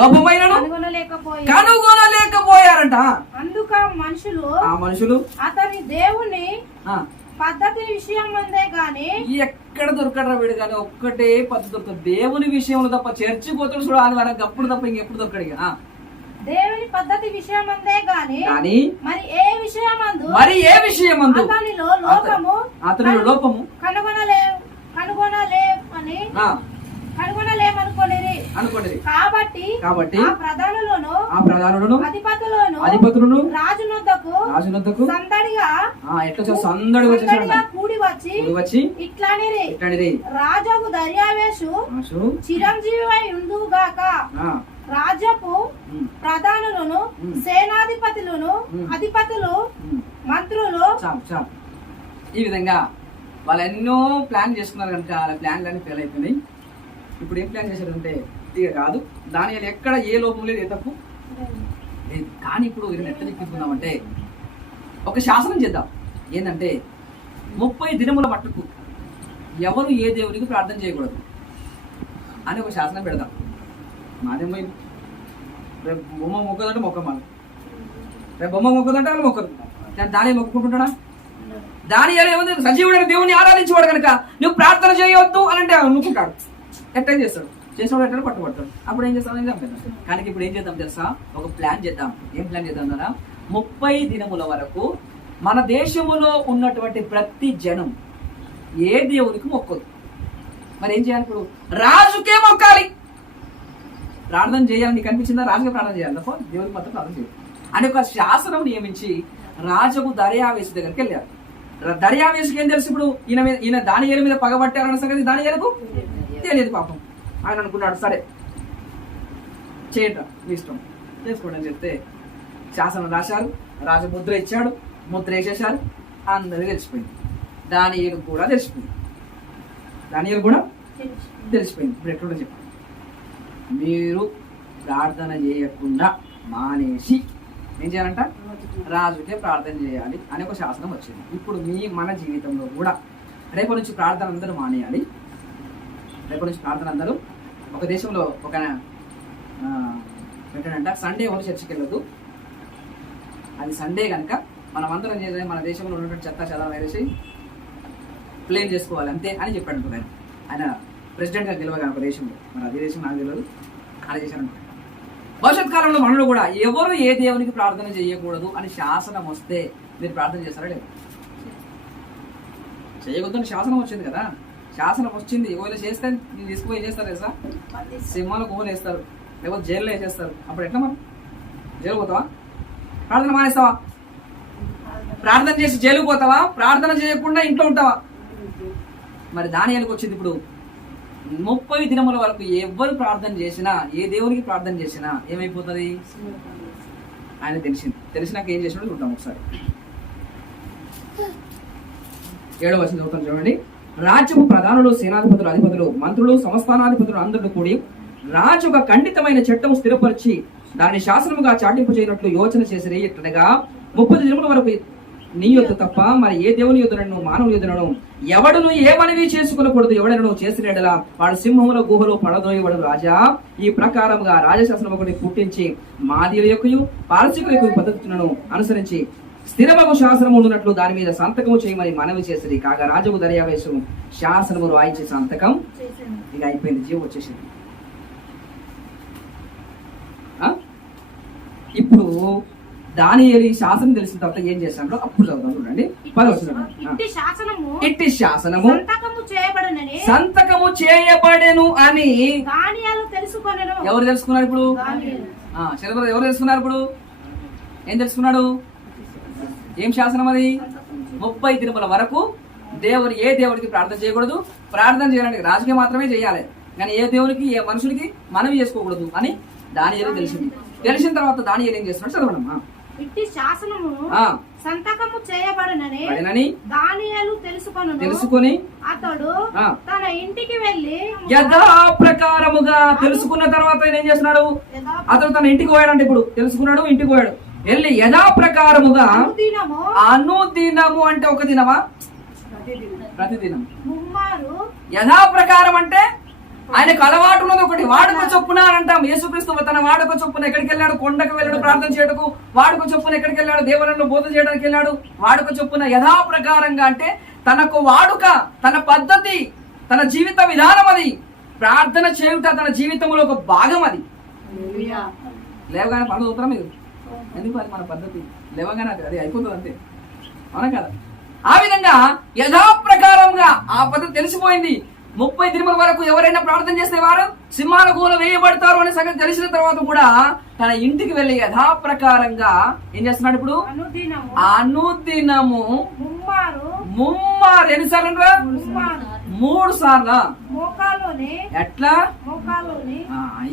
లోపమైనను కనుగొనలేకపోయారంట. అందుక మనుషులు అతని దేవుని పద్ధతి విషయం అందే గాని ఎక్కడ దొరకడరా వీడు, కానీ ఒక్కటే పద్ధతి దొరుకుతుంది దేవుని విషయంలో తప్ప. చర్చి పోతాడు చూడ అని మనకు అప్పుడు తప్ప ఇంకెప్పుడు దొరకడు. దేవుని పద్ధతి విషయం అందే గాని మరి ఏ విషయమందు అతనిలో లోపము కనుగొనలేమనుకోనిరి. కాబట్టి ఆ ప్రధానులను అధిపతులను రాజునొద్దకు సందడిగా కూడి వచ్చి ఇట్లనిరి, రాజుకు దర్యావేషు చిరంజీవి ఉందుగాక. రాజ్యపు ప్రధానులను సేనాధిపతులను అధిపతులు మంత్రులు ఈ విధంగా వాళ్ళు ఎన్నో ప్లాన్ చేసుకున్నారు కనుక వాళ్ళ ప్లాన్లన్నీ ఫెయిల్ అయిపోయినాయి. ఇప్పుడు ఏం ప్లాన్ చేశారంటే ఇక కాదు, దానియేలు ఎక్కడ ఏ లోపం లేదు, ఏ తప్పు లేదు. కానీ ఇప్పుడు వీళ్ళని ఎట్లా తీసుకుందామంటే ఒక శాసనం చేద్దాం. ఏంటంటే 30 దినముల మట్టుకు ఎవరు ఏ దేవునికి ప్రార్థన చేయకూడదు అని ఒక శాసనం పెడదాం. మాదేమో రేపు బొమ్మ మొక్కదంటే మొక్కమాలి, రేపు బొమ్మ మొక్కదంటే వాళ్ళు మొక్కరు. దాని మొక్కుకుంటుంటాడా? దానియేలు ఏముంది, సజీవుడైన దేవుని ఆరాధించేవాడు కనుక నువ్వు ప్రార్థన చేయవద్దు అని అంటే అనుకుంటాడు. ఎట్లా చేస్తాడు, చేసినవాడు ఎట్లా పట్టుబడతాడు. అప్పుడు ఏం చేస్తాం కానీ ఇప్పుడు ఏం చేద్దాం తెలుసా, ఒక ప్లాన్ చేద్దాం. ఏం ప్లాన్ చేద్దాం కదా, 30 దినముల వరకు మన దేశములో ఉన్నటువంటి ప్రతి జనం ఏ దేవునికి మొక్కదు. మరి ఏం చేయాలి, ఇప్పుడు రాజుకే మొక్కాలి. ప్రార్థన చేయాలని నీకు అనిపించిందా, రాజుకే ప్రార్థన చేయాలి తప్ప దేవుడికి మాత్రం ప్రార్థన చేయాలి అని ఒక శాసనం నియమించి రాజుకు దర్యావేశు దగ్గరికి వెళ్ళారు. దర్యావేశుకి ఏం తెలుసు, ఇప్పుడు ఈయన దానియేలు మీద పగబట్టారన్న సంగతి దానియేలుకు తెలియదు. పాపం ఆయన అనుకున్నాడు, సరే చేయట మీ ఇష్టం చేసుకోండి అని చెప్తే శాసనం రాశారు. రాజు ముద్ర ఇచ్చాడు, ముద్ర వేసేశారు. అందరూ తెలిసిపోయింది, దానియేలు కూడా తెలిసిపోయింది. ఇప్పుడు ఎట్లుంటో చెప్పండి, మీరు ప్రార్థన చేయకుండా మానేసి ఏం చేయాలంట, రాజుకే ప్రార్థన చేయాలి అనే ఒక శాసనం వచ్చింది. ఇప్పుడు మన జీవితంలో కూడా రేపటి నుంచి ప్రార్థన అందరూ మానేయాలి. రేపటి నుంచి ప్రార్థన అందరూ ఒక దేశంలో ఒక ఏంటంట, సండే ఎవరు చర్చికి వెళ్ళదు. అది సండే కనుక మనం అందరం చేయాలి, మన దేశంలో ఉన్నటువంటి చెత్త చెదారం వేసి ప్లేన్ చేసుకోవాలి అంతే అని చెప్పాడు. ఆయన ప్రెసిడెంట్గా గెలవగానే ఒక దేశంలో, మన అదే దేశం నాకు తెలియదు, అలా చేశారంట. భవిష్యత్ కాలంలో మనలో కూడా ఎవరు ఏ దేవునికి ప్రార్థన చేయకూడదు అని శాసనం వస్తే మీరు ప్రార్థన చేస్తారా లేదు? చేయకూడదు శాసనం వచ్చింది కదా, శాసనం వచ్చింది. ఒకవేళ చేస్తే నేను తీసుకుపోయి చేస్తారు తెలుసా, సింహాలు గుహలు వేస్తారు, లేకపోతే జైల్లో వేసేస్తారు. అప్పుడు ఎట్లా మనం జైలు పోతావా? ప్రార్థన మానేస్తావా? ప్రార్థన చేసి జైలుకు పోతావా? ప్రార్థన చేయకుండా ఇంట్లో ఉంటావా? మరి దానియేలుకు వచ్చింది ఇప్పుడు 30 దినముల వరకు ఎవరు ప్రార్థన చేసినా, ఏ దేవునికి ప్రార్థన చేసినా ఏమైపోతుంది? ఆయన తెలిసినాక ఏం చేసినాడో చూద్దాం ఒకసారి. 7వ వచనం చదువుతాం చూడండి. రాజ్యపు ప్రధానులు, సేనాధిపతులు, అధిపతులు, మంత్రులు, సంస్థానాధిపతులు అందరూ కూడి రాజు ఒక ఖండితమైన చట్టము స్థిరపరిచి దానిని శాసనముగా చాటింపు చేయనట్లు యోచన చేసిరి. ఇట్లనగా 30 దినముల వరకు నీ యొద్ద తప్ప మరి ఏ దేవుని యొద్దనను మానవుని యొద్దనను ఎవడును ఏ మనవి చేసుకునకూడదు. ఎవడనను చేసినడలా వాడు సింహముల గుహలో పడదోయబడు. రాజా, ఈ ప్రకారముగా రాజశాసనం ఒకటి పుట్టించి మాదీయుల యొక్కయు పారసీకుల యొక్క పద్ధతులను అనుసరించి స్థిరమగు శాసనము ఉన్నట్లు దాని మీద సంతకము చేయమని మనవి చేసిరి. కాగా రాజుకు దర్యావేశం శాసనము రాయించి సంతకం ఇక అయిపోయింది. జీవం వచ్చేసింది. ఇప్పుడు దానియేలు ఈ శాసనం తెలిసిన తర్వాత ఏం చేశాడో అప్పుడు చదువుతాం చూడండి. 10వ వచనం. ఇట్టి శాసనము సంతకము చేయబడెను అని ఎవరు తెలుసుకున్నారు ఇప్పుడు? ఎవరు తెలుసుకున్నారు ఇప్పుడు? ఏం తెలుసుకున్నాడు? ఏం శాసనం అది? 30 దినముల వరకు ఏ దేవుడికి ప్రార్థన చేయకూడదు. ప్రార్థన చేయడానికి రాజుకి మాత్రమే చేయాలి, కానీ ఏ దేవునికి ఏ మనుషులకి మనవి చేసుకోకూడదు అని దానియేలు తెలిసింది. తెలిసిన తర్వాత దానియేలు ఏం చేస్తున్నాడు చదవడమ్మా. ఇట్టి శాసనము సంతకము చేయబడనని దానియేలు తెలుసుకొని అతడు తన ఇంటికి వెళ్లి యథాప్రకారముగా తెలుసుకున్న తర్వాత ఏం చేస్తున్నాడు? అతడు తన ఇంటికి పోయాడంటే ఇప్పుడు తెలుసుకున్నాడు, ఇంటికి పోయాడు. వెళ్ళి యథాప్రకారముగా అనుదినము అంటే ఒక దినమా? ప్రతిదినం. యథాప్రకారం అంటే ఆయనకు అలవాటు ఉన్నది ఒకటి, వాడుక చొప్పున అని అంటాం. యేసుక్రీస్తు తన వాడుక చొప్పున ఎక్కడికి వెళ్ళాడు? కొండకు వెళ్ళాడు ప్రార్థన చేయటకు. వాడుక చొప్పున ఎక్కడికి వెళ్ళాడు? దేవాలయంలో బోధన చేయడానికి వెళ్ళాడు. వాడుక చొప్పున యథాప్రకారంగా అంటే తనకు వాడుక, తన పద్ధతి, తన జీవిత విధానం అది. ప్రార్థన చేయుట తన జీవితంలో ఒక భాగం అది. లేవగానే పనులు చూస్తారా మీరు? ఎందుకు? అది మన పద్ధతి. లేవగానే అది అయిపోతుంది అంతే, అవునా కదా? ఆ విధంగా యథాప్రకారంగా ఆ పద్ధతి తెలిసిపోయింది. 30 దినముల వరకు ఎవరైనా ప్రార్థన చేసే వారు సింహాల గుహలో వేయబడతారు అనే సంగతి తెలిసిన తర్వాత కూడా తన ఇంటికి వెళ్లి యథాప్రకారంగా ఏం చేస్తున్నాడు? ఇప్పుడు అనుదినము ముమ్మారు. ఎన్నిసార్లు? 3 సార్లు. ఎట్లా?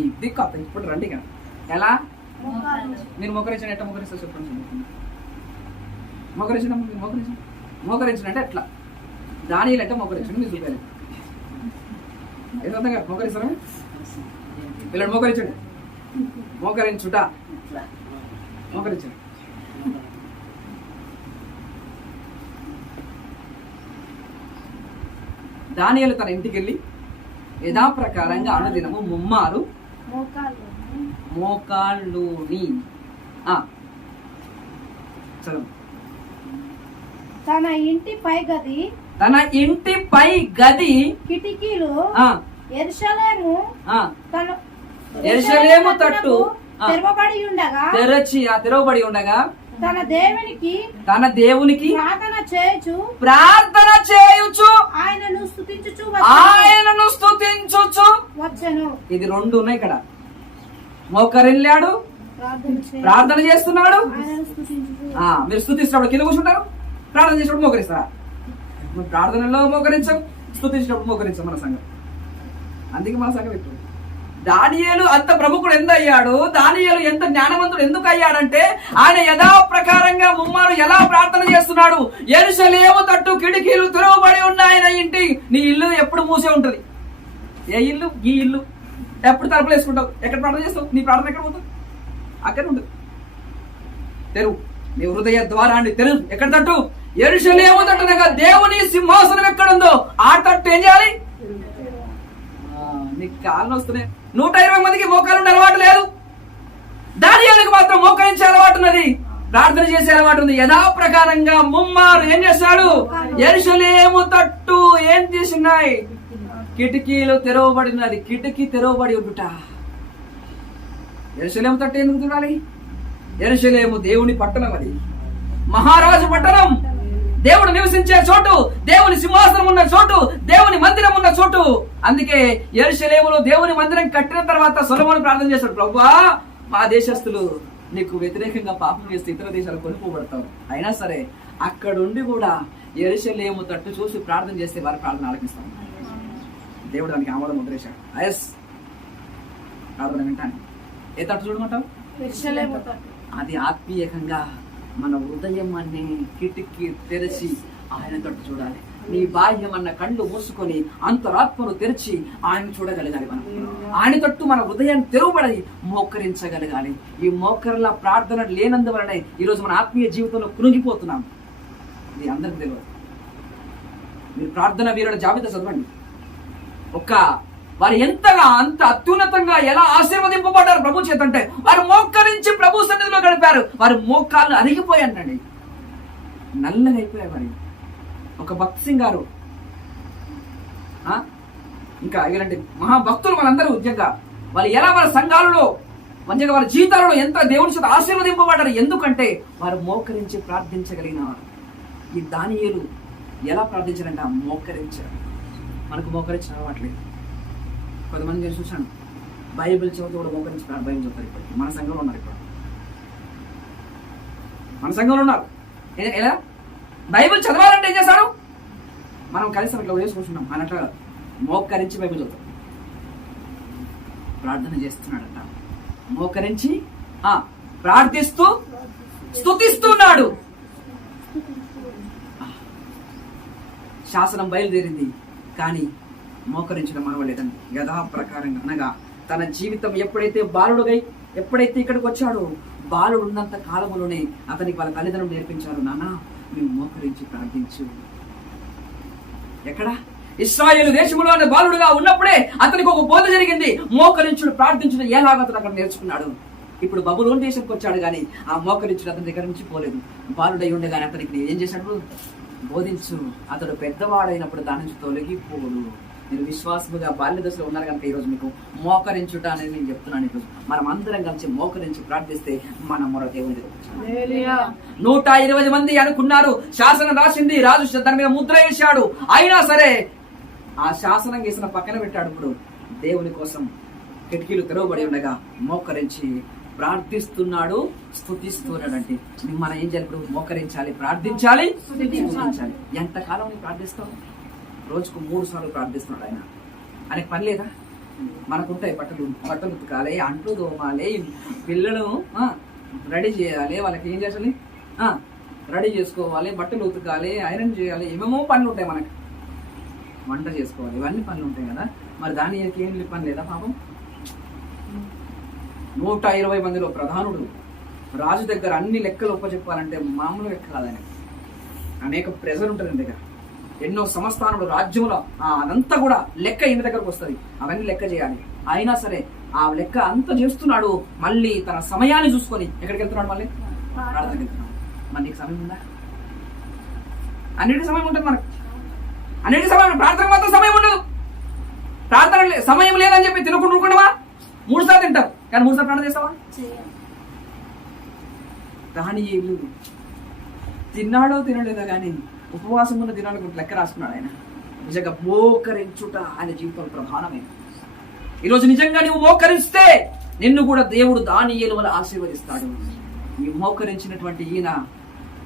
ఇది కొత్త. ఇప్పుడు రండి కదా. ఎలా మీరు మోకరించిన? ఎట్లా మోకరిస్తారు చెప్పండి. మోకరించిన అంటే ఎట్లా? దానియేలు అంటే మోకరించండి మీరు చూపారు. ఏదంతగా మోకరిస్తారా? వీళ్ళని మోకరించండి. మోకరించుట, మోకరించండి. దానియేలు తన ఇంటికి వెళ్ళి యథాప్రకారంగా అనుదినము ముమ్మారు మోకాళ్ళుని తన ఇంటి పై గది కిటికీలు యెరూషలేము తట్టు తెరవబడి ఉండగా తన దేవునికి ప్రార్థన చేయుచు ఆయనను స్తుతించుచు వచ్చెను. ఇది 2 ఉన్నాయి ఇక్కడ. మోకరిల్లాడు, ప్రార్థన చేస్తున్నాడు. మీరు స్తుతిస్తున్నప్పుడు కింద కూర్చుంటారు, ప్రార్థన చేసినప్పుడు మోకరిస్తారా? ప్రార్థనలో మోకరించాం, స్తుతించినప్పుడు మోకరించాం మన సంఘం. అందుకే మన సంఘం ఇప్పుడు దానియేలు అంత ప్రముఖుడు ఎంత అయ్యాడు, దానియేలు ఎంత జ్ఞానవంతుడు ఎందుకు అయ్యాడంటే ఆయన యథాప్రకారంగా ముమ్మారు ఎలా ప్రార్థన చేస్తున్నాడు. యెరూషలేము తట్టు కిటికీలు తెరవబడి ఉన్నాయి. ఇంటి నీ ఇల్లు ఎప్పుడు మూసే ఉంటది. ఏ ఇల్లు? ఈ ఇల్లు. ఎప్పుడు తలుపులు వేసుకుంటావు? ఎక్కడ ప్రార్థన చేస్తావు? నీ ప్రార్థన ఎక్కడ పోతుంది? అక్కడ ఉంటుంది. తెరువు నీ హృదయ ద్వారాన్ని, తెరువు. ఎక్కడ తట్టు? యెరూషలేము తట్టునగా దేవుని సింహాసనం ఎక్కడుందో ఆ తట్టు ఏం చేయాలి? నీకు కాళ్ళు వస్తున్నాయి. 120 మందికి మోకాలు ఉండే అలవాటు లేదు. దానియేలుకు మాత్రం మోకరించే అలవాటు ఉన్నది, ప్రార్థన చేసే అలవాటు ఉంది. యథాప్రకారంగా ముమ్మారు ఏం చేశాడు? యెరూషలేము తట్టు ఏం చేసినాయి? కిటికీలు తెరవబడినది. కిటికీ తెరవబడి ఉండుట. యెరూషలేము తట్టు ఎందుకు చూడాలి? యెరూషలేము దేవుని పట్టణం, అది మహారాజు పట్టణం, దేవుడు నివసించే చోటు, దేవుని సింహాసనం ఉన్న చోటు, దేవుని మందిరం ఉన్న చోటు. అందుకే యెరూషలేములో దేవుని మందిరం కట్టిన తర్వాత సొలొమోను ప్రార్థన చేశాడు, ప్రభువా మా దేశస్తులు నీకు వ్యతిరేకంగా పాపం చేస్తే ఇతర దేశాలు కొనుక్కోబడతారు. అయినా సరే అక్కడుండి కూడా యెరూషలేము తట్టు చూసి ప్రార్థన చేస్తే వారి ప్రార్థన ఆలకిస్తాం. దేవుడు దానికి ఆమోదం ముద్రేశాడు. ప్రార్థన వింటాను. ఏ తట్టు చూడమంటావు? యెరూషలేము అది ఆత్మీయంగా మన హృదయం అనే కిటికీ తెరిచి ఆయన తట్టు చూడాలి. నీ బాహ్యం అన్న కళ్ళు మూసుకొని అంతరాత్మను తెరిచి ఆయన చూడగలగాలి. మనం ఆయన తట్టు మన హృదయాన్ని తెరవబడి మోకరించగలగాలి. ఈ మోకరల ప్రార్థన లేనందువలనే ఈరోజు మన ఆత్మీయ జీవితంలో కునిగిపోతున్నాం. ఇది అందరికి తెలియదు. మీరు ప్రార్థన వీరుల జాబితా చదవండి. వారు ఎంతగా అంత అత్యున్నతంగా ఎలా ఆశీర్వదింపబడ్డారు ప్రభు చేత అంటే వారు మోకరించి ప్రభు సన్నిధిలో గడిపారు. వారి మోకాళ్ళు అరిగిపోయారండి, నల్లగా అయిపోయాయి. మరి ఒక భక్త్ సింగ్ గారు ఇంకా ఇలాంటి మహాభక్తులు మనందరూ ఉద్యోగంగా వాళ్ళు ఎలా వాళ్ళ సంఘాలలో మంచిగా వాళ్ళ జీవితాలలో ఎంత దేవుని చేత ఆశీర్వదింపబడ్డారు. ఎందుకంటే వారు మోకరించి ప్రార్థించగలిగిన వారు. ఈ దానియేలు ఎలా ప్రార్థించారంటే మోకరించారు. మనకు మోకరించిన అలవాట్లేదు. కొంతమంది నేను చూశాను బైబిల్ చదువుతూ కూడా మోకరించి బైబిల్ చదువుతారు. ఇప్పుడు మన సంఘంలో ఉన్నారు. ఇప్పుడు మన సంఘంలో ఉన్నారు. ఎలా బైబిల్ చదవాలంటే ఏం చేశాడు? మనం కలిసి అట్లా వేసుకుంటున్నాం. ఆయన అట్లా మోకరించి బైబిల్ చదువుతాం. ప్రార్థన చేస్తున్నాడట. మోకరించి ప్రార్థిస్తూ స్తుతిస్తున్నాడు. శాసనం బయలుదేరింది, కానీ మోకరించడం మనవలేదండి. యథాప్రకారంగా అనగా తన జీవితం ఎప్పుడైతే ఇక్కడికి వచ్చాడో బాలుడు ఉన్నంత కాలంలోనే అతనికి వాళ్ళ తల్లిదండ్రులు నేర్పించారు, నానా నువ్వు మోకరించి ప్రార్థించు. ఎక్కడ? ఇశ్రాయేలు దేశంలో బాలుడుగా ఉన్నప్పుడే అతనికి ఒక బోధ జరిగింది. మోకరించుడు ప్రార్థించుడు ఎలాగో అతను అక్కడ నేర్చుకున్నాడు. ఇప్పుడు బబులోను దేశంకి వచ్చాడు, కానీ ఆ మోకరించుడు అతని దగ్గర నుంచి పోలేదు. బాలుడై ఉండగానే అతనికి ఏం చేశాడు? బోధించు. అతడు పెద్దవాడైనప్పుడు దాని నుంచి తొలగిపోడు. మీరు విశ్వాసముగా బాల్య దశలో ఉన్నారు కనుక ఈరోజు మీకు మోకరించుట అనేది నేను చెప్తున్నాను. ఈరోజు మనం అందరం కలిసి మోకరించి ప్రార్థిస్తే మన మొర దేవుని 120 మంది అనుకున్నారు. శాసనం రాసింది, రాజు దాని మీద ముద్ర వేశాడు. అయినా సరే ఆ శాసనం గీసిన పక్కన పెట్టాడు. ఇప్పుడు దేవుని కోసం కిటికీలు తెరవబడి ఉండగా మోకరించి ప్రార్థిస్తున్నాడు, స్తుతిస్తున్నాడు. అంటే మనం ఏం చేయాలి? ఇప్పుడు మోకరించాలి, ప్రార్థించాలి, స్తుతించాలి. ఎంతకాలం ప్రార్థిస్తాం? రోజుకు 3 సార్లు ప్రార్థిస్తున్నాడు ఆయన. ఆయనకు పని లేదా? మనకుంటాయి బట్టలు ఉతకాలి, అంట్లు తోమాలి, పిల్లలు రెడీ చేయాలి, వాళ్ళకి ఏం చేయాలి? రెడీ చేసుకోవాలి, బట్టలు ఉతకాలి, ఐరన్ చేయాలి, ఏమేమో పనులు ఉంటాయి మనకి. వంట చేసుకోవాలి, ఇవన్నీ పనులు ఉంటాయి కదా. మరి దానికి ఏం పని లేదా పాపం? 120 మందిలో ప్రధానుడు రాజు దగ్గర అన్ని లెక్కలు ఒప్పచెప్పాలంటే మామూలు లెక్క కాదు. ఆయన అనేక ప్రెజర్ ఉంటుంది ఆయన దగ్గర. ఎన్నో సంస్థానాలు రాజ్యంలో అదంతా కూడా లెక్క ఈయన దగ్గరకు వస్తుంది. అవన్నీ లెక్క చేయాలి. అయినా సరే ఆ లెక్క అంతా చేస్తున్నాడు. మళ్ళీ తన సమయాన్ని చూసుకొని ఎక్కడికి వెళ్తున్నాడు? మళ్ళీ ప్రార్థనకి వెళ్తున్నాడు. మరి నీకు సమయం ఉందా? అన్నిటికీ సమయం ఉంటుంది మనకు. అన్నిటికీ సమయం, ప్రార్థనకు మాత్రం సమయం ఉండదు. ప్రార్థన సమయం లేదని చెప్పి తినకుండా 3 సార్లు తింటారు, కానీ 3 సార్లు ప్రార్థన చేస్తావా? దానియేలు తిన్నాడో తినలేదో కానీ ఉపవాసం ఉన్న దినాలకు లెక్క రాసుకున్నాడు ఆయన. నిజంగా మోకరించుట ఆయన జీవితంలో ప్రధానమైనది. ఈరోజు నిజంగా నువ్వు మోకరిస్తే నిన్ను కూడా దేవుడు దానియేలు వల్ల ఆశీర్వదిస్తాడు. ఈ మోకరించినటువంటి ఈయన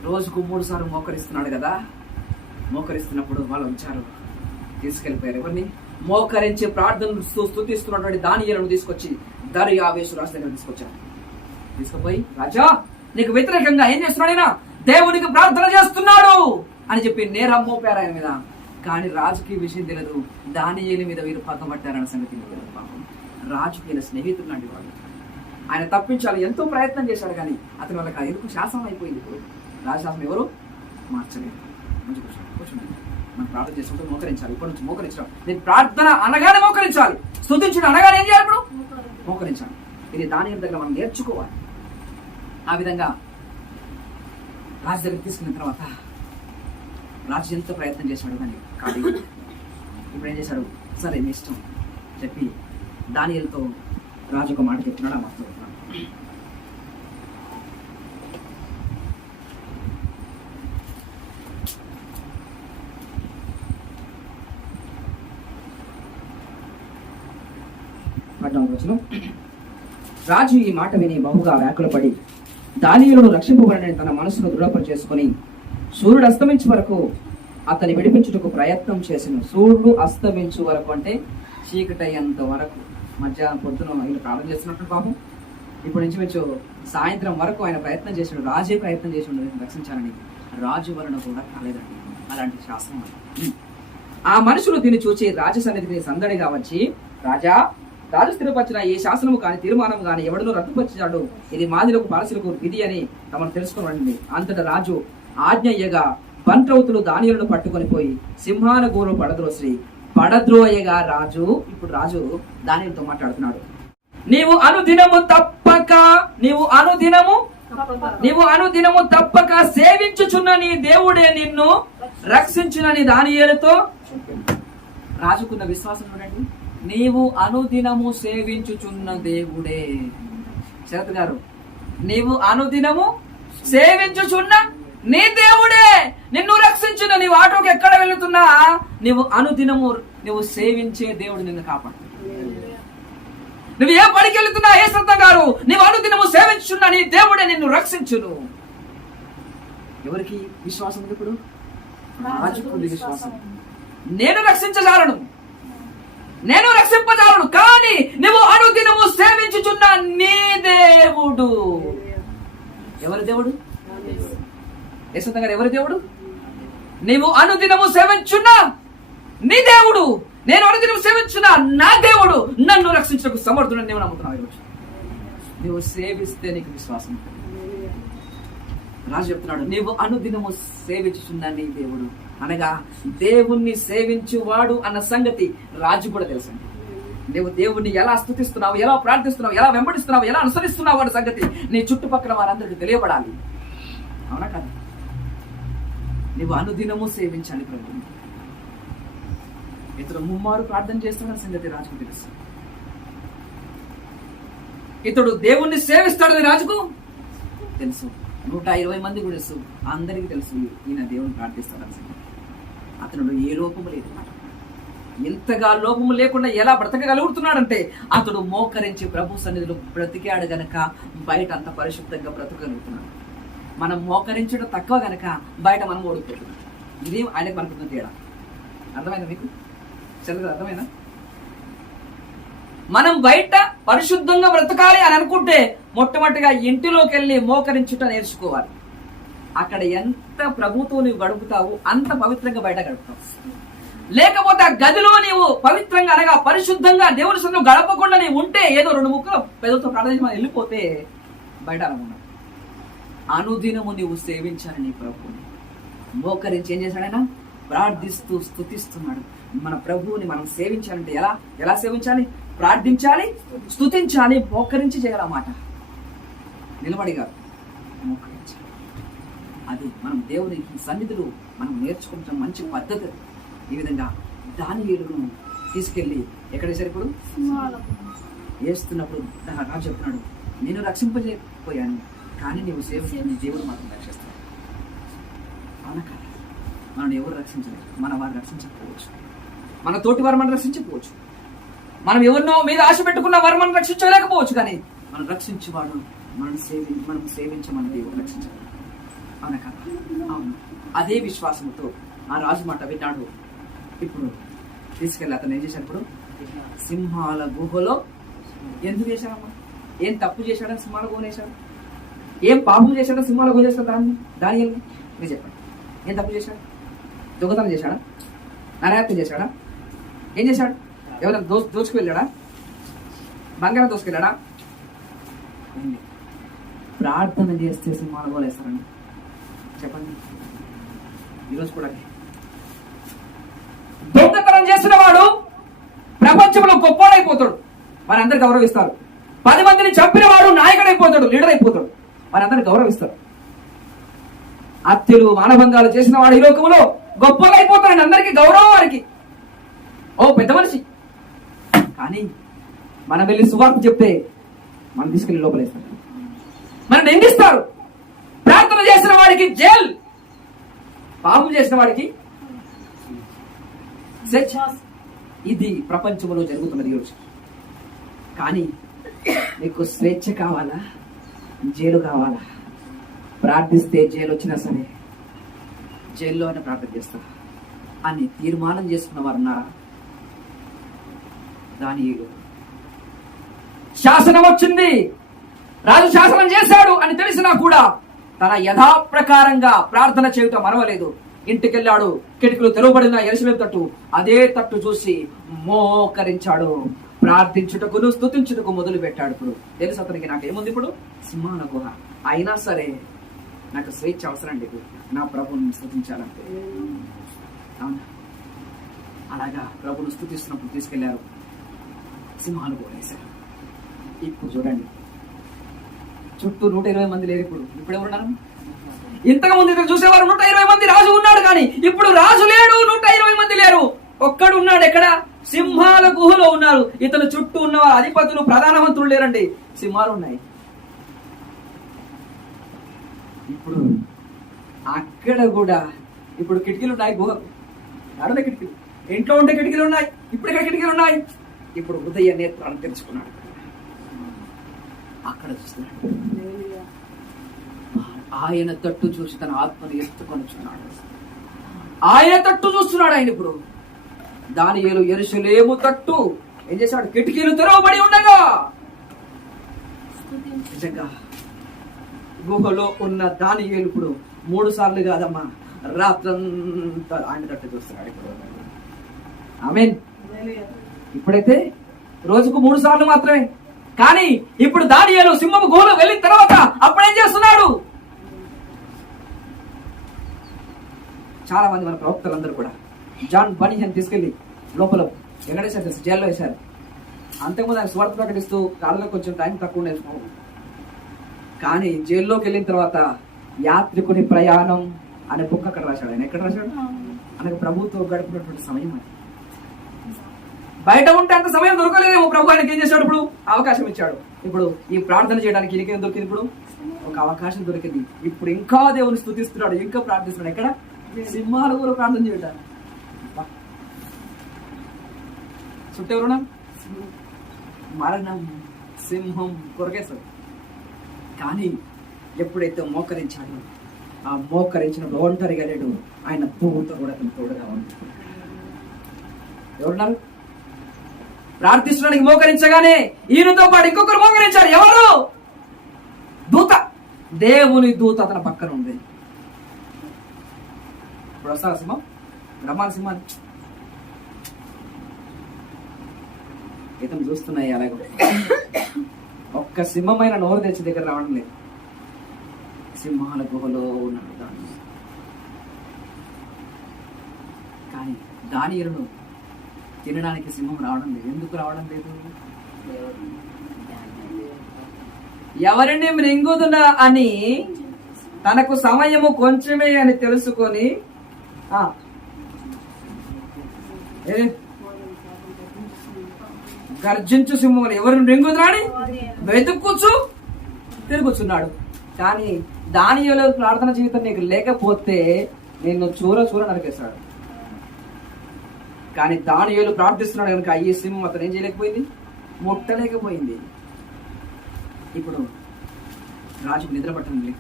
రోజుకు 3 సార్లు మోకరిస్తున్నాడు కదా. మోకరిస్తున్నప్పుడు వాళ్ళు వచ్చారు, తీసుకెళ్లిపోయారు. ఎవరిని? మోకరించి ప్రార్థనలు స్తుతిస్తున్నటువంటి దానియేలును తీసుకొచ్చి దర్యావేషు రాజు దగ్గర తీసుకుపోయి, రాజా నీకు వ్యతిరేకంగా ఏం చేస్తున్నాడు ఆయన? దేవునికి ప్రార్థన చేస్తున్నాడు అని చెప్పి నేరం మోపారు ఆయన మీద. కానీ రాజుకి విషయం తెలియదు. దానియేలు మీద వీరు పక్కబట్టారన్న సంగతి తెలియదు. పాపం రాజుకి ఈయన స్నేహితుడు లాంటి వాళ్ళు. ఆయన తప్పించాలి ఎంతో ప్రయత్నం చేశాడు, కానీ అతని వాళ్ళకి ఎందుకు శాసనం అయిపోయింది. ఇప్పుడు రాజశాసనం ఎవరు మార్చలేదు. మంచి కూర్చోండి. మనం ప్రార్థన చేసుకుంటూ మోకరించాలి. ఇప్పటి నుంచి మోకరించడం. నేను ప్రార్థన అనగానే మోకరించాలి, స్తుతించడం అనగానే ఏం చేయాలి? ఇప్పుడు మోకరించాలి. ఇది దానియేలు దగ్గర మనం నేర్చుకోవాలి. ఆ విధంగా రాజు దగ్గర తీసుకున్న తర్వాత రాజు ఎంతో ప్రయత్నం చేశాడు, కానీ కాదు. ఇప్పుడు ఏం చేశాడు? సరే మీ ఇష్టం చెప్పి దానియేలుతో రాజు ఒక మాట చెప్తున్నాడు. ఆ మాట చెప్తున్నాడు. రాజు ఈ మాట విని బహుగా వ్యాకులపడి దానియేలును రక్షింపబడని తన మనసును దృఢపరి చేసుకుని సూర్యుడు అస్తమించే వరకు అతని విడిపించుటకు ప్రయత్నం చేసిన. సూర్యుడు అస్తమించు వరకు అంటే చీకటి అయ్యేంత వరకు, మధ్యాహ్నం పొద్దున వీళ్ళు ప్రార్థన చేస్తున్నట్టు పాపం ఇప్పుడు నుంచి సాయంత్రం వరకు ఆయన ప్రయత్నం చేసాడు, రాజే ప్రయత్నం చేసాడు నేను రక్షించాలని. రాజు వలన కూడా కాలేదండి అలాంటి శాస్త్రం. ఆ మనుషులు దీన్ని చూచి రాజ సన్నిధిని సందడిగా వచ్చి, రాజు స్థిరపరిచిన ఏ శాసనము కాని తీర్మానం కాని ఎవడనూ రద్దుపరిచాడు, ఇది మాదిలకు పాలసీలకు విధి అని తమను తెలుసుకోవండి. అంతటా రాజు ఆజ్ఞయ్యగా బంట్రౌతులు దానియులను పట్టుకొని పోయి సింహాల గూరు పడద్రోయగా రాజు. ఇప్పుడు రాజు దానియులతో మాట్లాడుతున్నాడు. నీవు అనుదినము తప్పక సేవించుచున్న నీ దేవుడే నిన్ను రక్షించునని దానియేలుతో. రాజుకున్న విశ్వాసం చూడండి. నీవు అనుదినము సేవించుచున్న దేవుడే. శరత్ గారు, నీవు అనుదినము సేవించుచున్న నీ దేవుడే నిన్ను రక్షించును. నీవు ఆటోకి ఎక్కడ వెళుతున్నా నీవు అనుదినము నువ్వు సేవించే దేవుడు నిన్ను కాపాడు. నువ్వు ఏ పడికి వెళుతున్నా ఏ శ్రద్ధ గారు, నీవు అనుదినము సేవించున్న నీ దేవుడే నిన్ను రక్షించును. ఎవరికి విశ్వాసం ఉంది ఇప్పుడు? రాజుకు విశ్వాసం. నేను రక్షించజాలను, నేను రక్షింపజాలను, కానీ నువ్వు అనుదినము సేవించుచున్న నీ దేవుడు. ఎవరి దేవుడు? యేసయ్య గారు ఎవరి దేవుడు? నీవు అనుదినము సేవించున్న నీ దేవుడు, నేను అనుదినం సేవించున్న నా దేవుడు నన్ను రక్షించకు సమర్థుడని నీవు నమ్ముతున్నావు. ఈరోజు నువ్వు సేవిస్తే నీకు విశ్వాసం. రాజు చెప్తున్నాడు, నీవు అనుదినము సేవించుచున్న నీ దేవుడు అనగా దేవుణ్ణి సేవించువాడు అన్న సంగతి రాజు కూడా తెలుసు. నువ్వు దేవుణ్ణి ఎలా స్తుతిస్తున్నావు, ఎలా ప్రార్థిస్తున్నావు, ఎలా వెంబడిస్తున్నావు, ఎలా అనుసరిస్తున్నావు అన్న సంగతి నీ చుట్టుపక్కల వారందరికీ తెలియబడాలి. అవునా కదా? నువ్వు అనుదినము సేవించాలి ప్రభువుని. ఇతడు ముమ్మారు ప్రార్థన చేస్తున్న సంగతి రాజుకు తెలుసు. ఇతడు దేవుణ్ణి సేవిస్తాడని రాజుకు తెలుసు. 120 మంది కూడా తెలుసు, అందరికీ తెలుసు ఈయన దేవుని ప్రార్థిస్తాడని సంగతి. అతడు ఏ లోపము లేదు. ఎంతగా లోపము లేకుండా ఎలా బ్రతకగలుగుతున్నాడంటే అతడు మోకరించి ప్రభు సన్నిధిలో బ్రతికాడు గనక బయట అంత పరిశుద్ధంగా బ్రతకగలుగుతున్నాడు. మనం మోకరించడం తక్కువ గనక బయట మనం ఓడిపోతున్నాం. ఇది ఆయనకు మనకున్న తేడా. అర్థమైందా మీకు? చదువు అర్థమైనా? మనం బయట పరిశుద్ధంగా బ్రతకాలి అని అనుకుంటే మొట్టమొదటిగా ఇంటిలోకి వెళ్ళి మోకరించుట నేర్చుకోవాలి. అక్కడ ఎంత ప్రభుతో నీవు గడుపుతావు అంత పవిత్రంగా బయట గడుపుతావు. లేకపోతే ఆ గదిలో నీవు పవిత్రంగా అనగా పరిశుద్ధంగా దేవుని సన్నిధిలో గడపకుండా నీవు ఉంటే ఏదో 2 ముక్కలు పెదవులతో ప్రార్థన వెళ్ళిపోతే బయట అనుకున్నావు. అనుదినము నీవు సేవించాలి నీ ప్రభువుని. మోకరించి ఏం చేశాడైనా ప్రార్థిస్తూ స్తుతిస్తున్నాడు. మన ప్రభువుని మనం సేవించాలంటే ఎలా సేవించాలి? ప్రార్థించాలి, స్తుతించాలి, మోకరించి చేయాలన్నమాట. నిలబడి కాదు, మోకరించాలి. అది మనం దేవుని సన్నిధులు మనం నేర్చుకుంటాం మంచి పద్ధతి. ఈ విధంగా దానియేలును తీసుకెళ్లి ఎక్కడ వేశారు? ఇప్పుడు వేస్తున్నప్పుడు రాజు చెప్తున్నాడు, నేను రక్షింపజేయకపోయాను, కానీ నీవు సేవించిన దేవుడు మాత్రం రక్షిస్తాడు. అవునా కదా? మనం ఎవరు రక్షించలేదు, మన వారు రక్షించకపోవచ్చు, మన తోటి వారు మనం రక్షించకపోవచ్చు, మనం ఎవరినో మీద ఆశ పెట్టుకున్న వారు మనం రక్షించలేకపోవచ్చు, కానీ మనం రక్షించేవాడు మనం సేవించమని దేవుడు రక్షించాలి. అవునా కదా? అవును. అదే విశ్వాసంతో ఆ రాజు మాట విన్నాడు. ఇప్పుడు తీసుకెళ్ళి అతను ఏం చేశాడు? ఇప్పుడు సింహాల గుహలో ఎందుకు చేశాడమ్మా? ఏం తప్పు చేశాడని సింహాల గుహ వేశాడు? ఏం పాపం చేశాడో సింహాల గుహ చేశాడు? దానియేలు మీరు చెప్పండి. ఏం తప్పు చేశాడు? దొంగతనం చేశాడా? నరహత్య చేశాడా? ఏం చేశాడు? ఎవరైనా దోచుకు వెళ్ళాడా? బంగారం దోసుకెళ్ళాడా? ప్రార్థన చేస్తే సింహాల గుహలు వేస్తారండి. చెప్పండి. ఈరోజు కూడా దొంగతనం చేసిన వాడు ప్రపంచంలో గొప్పవాడైపోతాడు, వారి అందరు గౌరవిస్తారు. 10 మందిని చంపిన వాడు నాయకుడైపోతాడు, లీడర్ అయిపోతాడు, వారి అందరు గౌరవిస్తారు. హత్యలు మానభంగాలు చేసిన వాడు ఈ లోకంలో గొప్పగా అయిపోతాడు, అందరికీ గౌరవం, వారికి ఓ పెద్ద మనిషి. కానీ మనం వెళ్ళి సువార్త చెప్తే మనం తీసుకెళ్లి లోపలేస్తారు, మనం నిందిస్తారు. ప్రార్థన చేసిన వాడికి జైల్, పాపం చేసిన వాడికి శిక్ష. ఇది ప్రపంచంలో జరుగుతున్నది ఈరోజు. కానీ నీకు స్వేచ్ఛ కావాలా, జైలు కావాలా? ప్రార్థిస్తే జైలు వచ్చినా సరే జైల్లోనే ప్రార్థన చేస్తా అని తీర్మానం చేసుకున్న వారు ఉన్నారా? దానియేలు శాసనం వచ్చింది, రాజు శాసనం చేశాడు అని తెలిసినా కూడా తన యథాప్రకారంగా ప్రార్థన చేయటం మరవలేదు. ఇంటికెళ్ళాడు, కిటికీలు తెరవబడిన యెరూషలేము తట్టు, అదే తట్టు చూసి మోకరించాడు, ప్రార్థించుటకును స్తుతించుటకు మొదలు పెట్టాడు. ఇప్పుడు తెలుసు అతనికి నాకేముంది, ఇప్పుడు సింహాల గుహ అయినా సరే నాకు స్వేచ్ఛ అవసరం లేదు, నా ప్రభువుని స్తుతించాలంటే. అవునా? అలాగా ప్రభువును స్తుతిస్తున్నప్పుడు తీసుకెళ్లారు, సింహాలు గుహ వేశారు. ఇప్పుడు చూడండి, చుట్టూ 120 మంది లేరు. ఇప్పుడు ఎవరున్నారు? ఇంతకు ముందు ఇతను చూసేవారు 120 మంది, రాజు ఉన్నాడు. కానీ ఇప్పుడు రాజు లేడు, 120 మంది లేరు, ఒక్కడు ఉన్నాడు. ఎక్కడ? సింహాల గుహలో ఉన్నారు. ఇతను చుట్టూ ఉన్న అధిపతులు, ప్రధానమంత్రులు లేరండి, సింహాలు ఉన్నాయి. ఇప్పుడు అక్కడ కూడా ఇప్పుడు కిటికీలు ఉన్నాయి. గుహ ఆడద కిటికీలు, ఇంట్లో ఉండే కిటికీలు ఉన్నాయి. ఇప్పుడు ఇక్కడ కిటికీలు ఉన్నాయి. ఇప్పుడు హృదయ నేత్రాలను తెరుచుకున్నాడు. అక్కడ చూస్తున్నాడు, ఆయన తట్టు చూసి తన ఆత్మను ఎత్తుకొనిచున్నాడు. ఆయన తట్టు చూస్తున్నాడు. ఆయన ఇప్పుడు దానియేలు యెరూషలేము తట్టు ఏం చేశాడు? కిటికీలు తెరవబడి ఉండగా నిజంగా గుహలో ఉన్న దానియేలు ఇప్పుడు 3 సార్లు కాదమ్మా, రాత్రంతా ఆయన తట్టు చూస్తున్నాడు. ఇప్పుడు ఆమేన్. ఇప్పుడైతే రోజుకు 3 సార్లు మాత్రమే. కానీ ఇప్పుడు దానియేలు సింహపు గుహలో వెళ్ళిన తర్వాత అప్పుడేం చేస్తున్నాడు? చాలా మంది మన ప్రవక్తలందరూ కూడా జాన్ బనీహన్ తీసుకెళ్లి లోపల ఎక్కడేసారు తెలుసు, జైల్లో వేశారు. అంతకుముందు ఆయన స్వార్థ ప్రకటిస్తూ కాళ్ళలో కొంచెం టైం తక్కువ నేర్చుకోవాలి. కానీ జైల్లోకి వెళ్ళిన తర్వాత యాత్రికుని ప్రయాణం అనే బుక్ అక్కడ రాశాడు. ఆయన ఎక్కడ రాశాడు? ఆయనకు ప్రభుత్వం గడిపినటువంటి సమయం అది. బయట ఉంటే అంత సమయం దొరకలేదేమో. ప్రభు ఆయనకి ఏం చేశాడు? ఇప్పుడు అవకాశం ఇచ్చాడు. ఇప్పుడు ఈ ప్రార్థన చేయడానికి ఈయనకేం దొరికింది? ఇప్పుడు ఒక అవకాశం దొరికింది. ఇప్పుడు ఇంకా దేవుని స్తుతిస్తున్నాడు, ఇంకా ప్రార్థిస్తున్నాడు. ఎక్కడ? సింహాలు కూడా ప్రార్థన చేయడం. చుట్టెవరున్నా మరణం, సింహం కొరకేస్తాడు. కానీ ఎప్పుడైతే మోకరించాడు, ఆ మోకరించినప్పుడు ఒంటరిగా లేడు, ఆయన దూత కూడా అతను తోడుగా ఉంది. ఎవరున్నారు? ప్రార్థించడానికి మోకరించగానే ఈయనతో పాటు ఇంకొకరు మోకరించారు. ఎవరు? దూత, దేవుని దూత అతని పక్కన ఉంది. ఇప్పుడు వస్తారా సింహం? రమ్మాలి సింహాన్ని. ఇతను చూస్తున్నాయి అలాగే. ఒక్క సింహమైన నోరు తెచ్చి దగ్గర రావడం లేదు. సింహాల గుహలో ఉన్నాడు దాని. కానీ దానియేలును తినడానికి సింహం రావడం లేదు. ఎందుకు రావడం లేదు? ఎవరిని మృంగుదునా అని తనకు సమయము కొంచెమే అని తెలుసుకొని గర్జించు సింహం ఎవరిని మృంగుదునా వెతుక్కుచు తిరుగుచున్నాడు. కానీ దానియేలు ప్రార్థన జీవితం నీకు లేకపోతే నిన్ను చూర నరికేస్తాడు. కానీ దానియేలు ప్రార్థిస్తున్నాడు కనుక ఈ సింహం అతను ఏం చేయలేకపోయింది? ముట్టలేకపోయింది. ఇప్పుడు రాజుకు నిద్ర పట్టడం లేదు.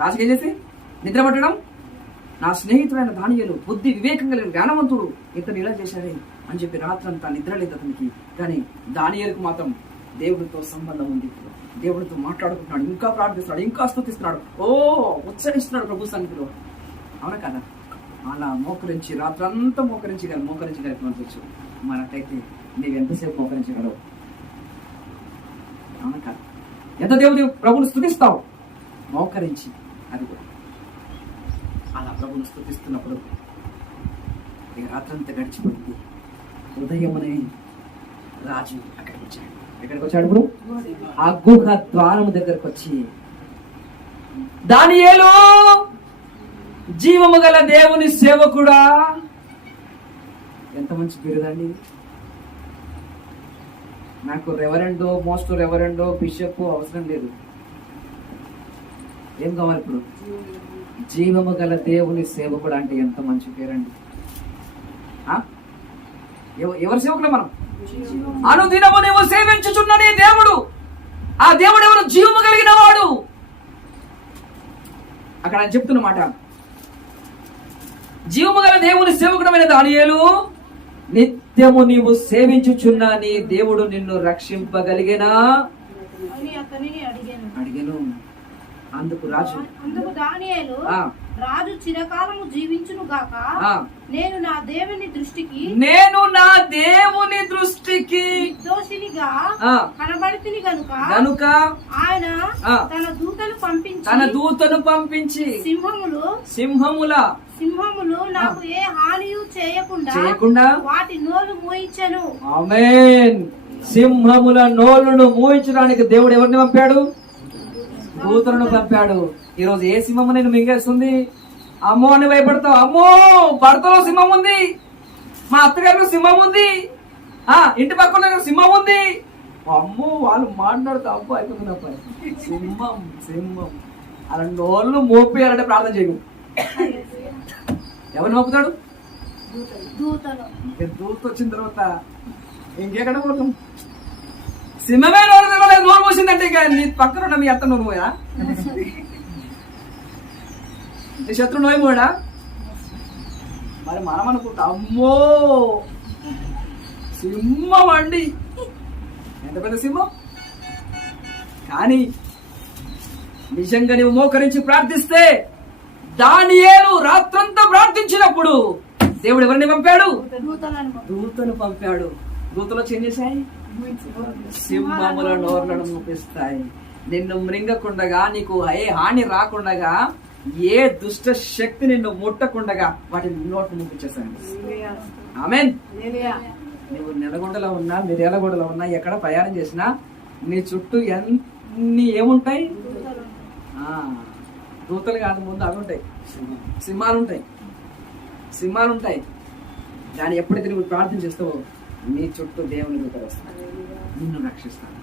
రాజుకి ఏం చేసి నిద్ర పట్టడం? నా స్నేహితుడైన దానియేలు బుద్ధి వివేకం కలిగిన జ్ఞానవంతుడు, ఇతను ఇలా చేశాడే అని చెప్పి రాత్రంతా నిద్ర లేదు అతనికి. కానీ దానియేలుకు మాత్రం దేవుడితో సంబంధం ఉంది. దేవుడితో మాట్లాడుకుంటున్నాడు, ఇంకా ప్రార్థిస్తున్నాడు, ఇంకా స్తుతిస్తున్నాడు, ఉచ్చరిస్తున్నాడు ప్రభు సన్నిధిలో. అవునా కదా? అలా మోకరించి రాత్రంతా మోకరించగలిగినవచ్చు. మనకైతే నీవు ఎంతసేపు మోకరించగలవు? అవునా కదా? ఎంత దేవుడి ప్రభుని స్తుతిస్తావు మోకరించి. అది కూడా అలా ప్రభుని స్తుతిస్తున్నప్పుడు ఇక రాత్రంతా గడిచిపోయింది. ఉదయమునే రాజు అక్కడికి వచ్చాడు. ఎక్కడికి వచ్చాడు? ఇప్పుడు ఆ గుహ ద్వారము దగ్గరకు వచ్చి, దానియేలు జీవము గల దేవుని సేవకుడా. ఎంత మంచి బిరుదండి. నాకు రెవరెండో, మోస్ట్ రెవరెండో, బిషప్ అవసరం లేదు. ఏం కావాలి ఇప్పుడు? జీవము గల దేవుని సేవకుడు అంటే ఎంత మంచి పేరండి. ఎవరి సేవకులు మనం? అనుదినము నువ్వు సేవించుచున్న నీ దేవుడు. ఆ దేవుడు ఎవరు? జీవము కలిగిన వాడు. అక్కడ ఆయన చెప్తున్నమాట, జీవము గల దేవుని సేవకుడమైన దానియేలు నిత్యము నీవు సేవించుచున్న నీ దేవుడు నిన్ను రక్షింపగలిగేనా అని అతనిని అడిగాను. అందుకు రాజు దానియేలు రాజు చిరకాలము జీవించును గాక, నేను నా దేవుని దృష్టికి నిర్దోషినిగా కనబడితిని గనుక ఆయన తన దూతను పంపించి సింహములు నాకు ఏ హానియు చేయకుండా వాటి నోలు మూయించెను. ఆమేన్. సింహముల నోలును మూయించడానికి దేవుడు ఎవరిని పంపాడు? దూతలను పంపాడు. ఈ రోజు ఏ సింహము నేను మింగేస్తుంది? అమ్మో అని భయపడతావు. అమ్మో భర్తలో సింహం ఉంది, మా అత్తగారిలో సింహం ఉంది, ఇంటి పక్కన సింహం ఉంది. అమ్మో వాళ్ళు మాట్లాడుతూ అబ్బో అయిపోతుంది అబ్బాయి. సింహం అలా నోళ్ళు మోపేయాలంటే ప్రార్థన చేయకు. ఎవరు మోపుతాడు? దూత వచ్చిన తర్వాత ఇంకెక్కడ పోతాం? సింహమే నోరు మూసిందంటే ఇక నీ పక్కన ఉన్న మీ అత్త నోరు పోయా, నీ శత్రు నోయి పోయడా? మరి మనం అనుకుంటా అమ్మో సింహం అండి, ఎంత పెద్ద సింహం. కానీ నిజంగా నువ్వు మోకరించి ప్రార్థిస్తే, దానియేలు రాత్రంతా ప్రార్థించినప్పుడు దేవుడు ఎవరిని పంపాడు? దూతను పంపాడు. దూతలు వచ్చి ఏం చేశాయి? సింహముల నోర్లను మూపిస్తాయి. నిన్ను మృంగకుండగా, నీకు ఏ హాని రాకుండగా, ఏ దుష్ట శక్తి నిన్ను ముట్టకుండగా వాటి నోట్లు మూపించేస్తాను. ఆమేన్. నువ్వు నెలగొండలో ఉన్నా, మిర్యాలగూడలో ఉన్నా, ఎక్కడ ప్రయాణం చేసినా నీ చుట్టూ ఎన్ని ఏముంటాయి? దూతలు కాదు, ముందు అవి ఉంటాయి, సింహాలు ఉంటాయి. దాన్ని ఎప్పుడైతే నువ్వు ప్రార్థన చేస్తావో నీ చుట్టూ దేవుని దూతలు వస్తాయి, నిన్ను రక్షిస్తాను.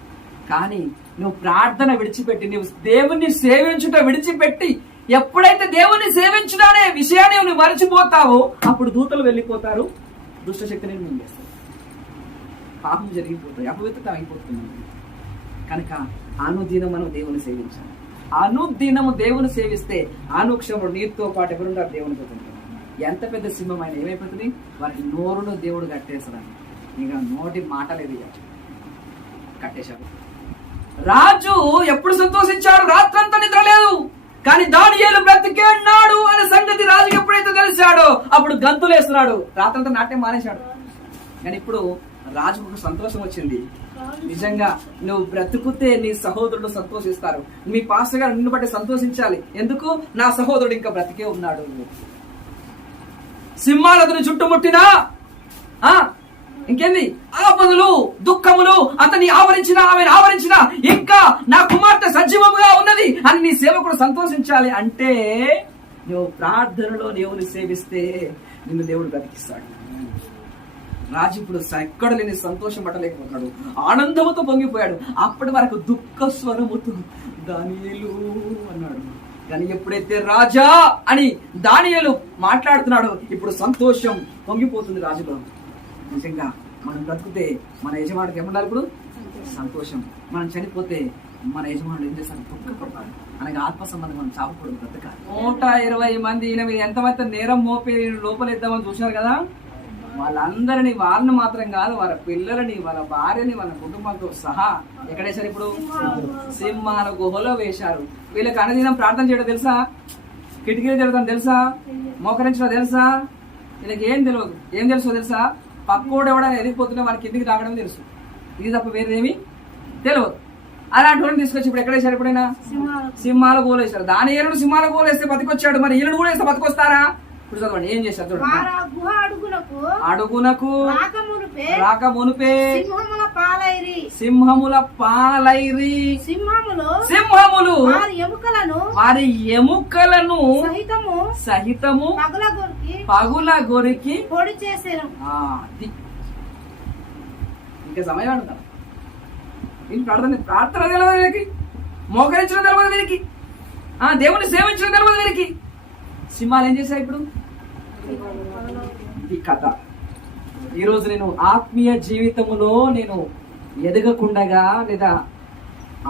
కానీ నువ్వు ప్రార్థన విడిచిపెట్టి, నువ్వు దేవుణ్ణి సేవించుట విడిచిపెట్టి, ఎప్పుడైతే దేవుణ్ణి సేవించుడనే విషయాన్ని నువ్వు మరచిపోతావో అప్పుడు దూతలు వెళ్ళిపోతారు, దుష్టశక్తిని మింగేస్తారు, పాపం జరిగిపోతాయి, అపవిత్రత అయిపోతుంది. కనుక అనుదినం మనం దేవుని సేవించాలి. అనుదినము దేవుని సేవిస్తే అనుక్షముడు నీతో పాటు ఎవరుంటారు? దేవునితో ఉంటారు. ఎంత పెద్ద సింహం అయినా ఏమైపోతుంది? వారికి నోరును దేవుడు కట్టేస్తాడు. ఇక నోటి మాట లేదు, కట్టేశాడు. రాజు ఎప్పుడు సంతోషించాడు? రాత్రంతా నిద్ర లేదు. కానీ దానియేలు బ్రతికే ఉన్నాడు అనే సంగతి రాజుకి ఎప్పుడైతే తెలిసాడో అప్పుడు గంతులేస్తున్నాడు. రాత్రంతా నాట్యం మానేశాడు. కానీ ఇప్పుడు రాజుకు ఒక సంతోషం వచ్చింది. నిజంగా నువ్వు బ్రతుకుతే నీ సహోదరుడు సంతోషిస్తారు. మీ పాస్టర్ గారు నిన్ను బట్టి సంతోషించాలి. ఎందుకు? నా సహోదరుడు ఇంకా బ్రతికే ఉన్నాడు. సింహాలు అతను చుట్టుముట్టినా, ఇంకేంది, ఆపదలు దుఃఖములు అతన్ని ఆమెను ఆవరించిన, ఇంకా నా కుమార్తె సజీవముగా ఉన్నది అని నీ సేవకుడు సంతోషించాలి. అంటే నువ్వు ప్రార్థనలో దేవుని సేవిస్తే నిన్ను దేవుడు బ్రతికిస్తాడు. రాజు ఇప్పుడు ఎక్కడ లేని సంతోషం పట్టలేకపోతున్నాడు, ఆనందముతో పొంగిపోయాడు. అప్పటి వరకు దుఃఖ స్వరముతో దానియేలు అన్నాడు. కానీ ఎప్పుడైతే రాజా అని దానియేలు మాట్లాడుతున్నాడో ఇప్పుడు సంతోషం పొంగిపోతుంది రాజులో. నిజంగా మనం బ్రతికితే మన యజమానికి ఏమన్నారు? ఇప్పుడు సంతోషం. మనం చనిపోతే మన యజమానుడు ఏం చేస్తారు? దుఃఖపడతారు. అనగా ఆత్మ సంబంధం మనం చావకూడదు, బ్రతకాలి. 120 మంది ఈయన మీద ఎంతమంది నేరం మోపి లోపలిద్దామని చూశారు కదా, వాళ్ళందరినీ, వాళ్ళని మాత్రం కాదు, వాళ్ళ పిల్లలని, వాళ్ళ భార్యని, వాళ్ళ కుటుంబంతో సహా ఎక్కడేశారు? ఇప్పుడు సింహాల గుహలో వేశారు. వీళ్ళకి అనుదినం ప్రార్థన చేయడం తెలుసా? కిటికీలు జరగడం తెలుసా? మోకరించడం తెలుసా? వీళ్ళకి ఏం తెలియదు. ఏం తెలుసో తెలుసా? పక్కోడు ఎవడైనా ఎదిగిపోతున్నా వాళ్ళకి కిందికి రావడం తెలుసు. ఇది తప్ప వేరేదేమి తెలియదు. అలాంటి వాళ్ళని తీసుకొచ్చి ఇప్పుడు ఎక్కడేశారు? ఎప్పుడైనా సింహాల గోలు వేశారు. దానియేలును సింహాల గోలు వేస్తే బతికొచ్చాడు. మరి వీళ్ళని కూడా వేస్తే బతికొస్తారా? ఇప్పుడు చదవండి ఏం చేశారు చూడండి. అడుగునకు రాక మునుపే సింహముల పాలైరి, సింహములు వారి ఎముకలను సహితము పగుల గొరికి పొడి చేశారు. ఇంకా సమయం అంటారు. ప్రార్థన తెలియదు వీరికి, మోకరించడం తెలియదు వీరికి, దేవుని సేవించడం తెలియదు వీరికి. సింహాలు ఏం చేశాయి? ఇప్పుడు ఈ కథ. ఈరోజు నేను ఆత్మీయ జీవితములో నేను ఎదగకుండగా, లేదా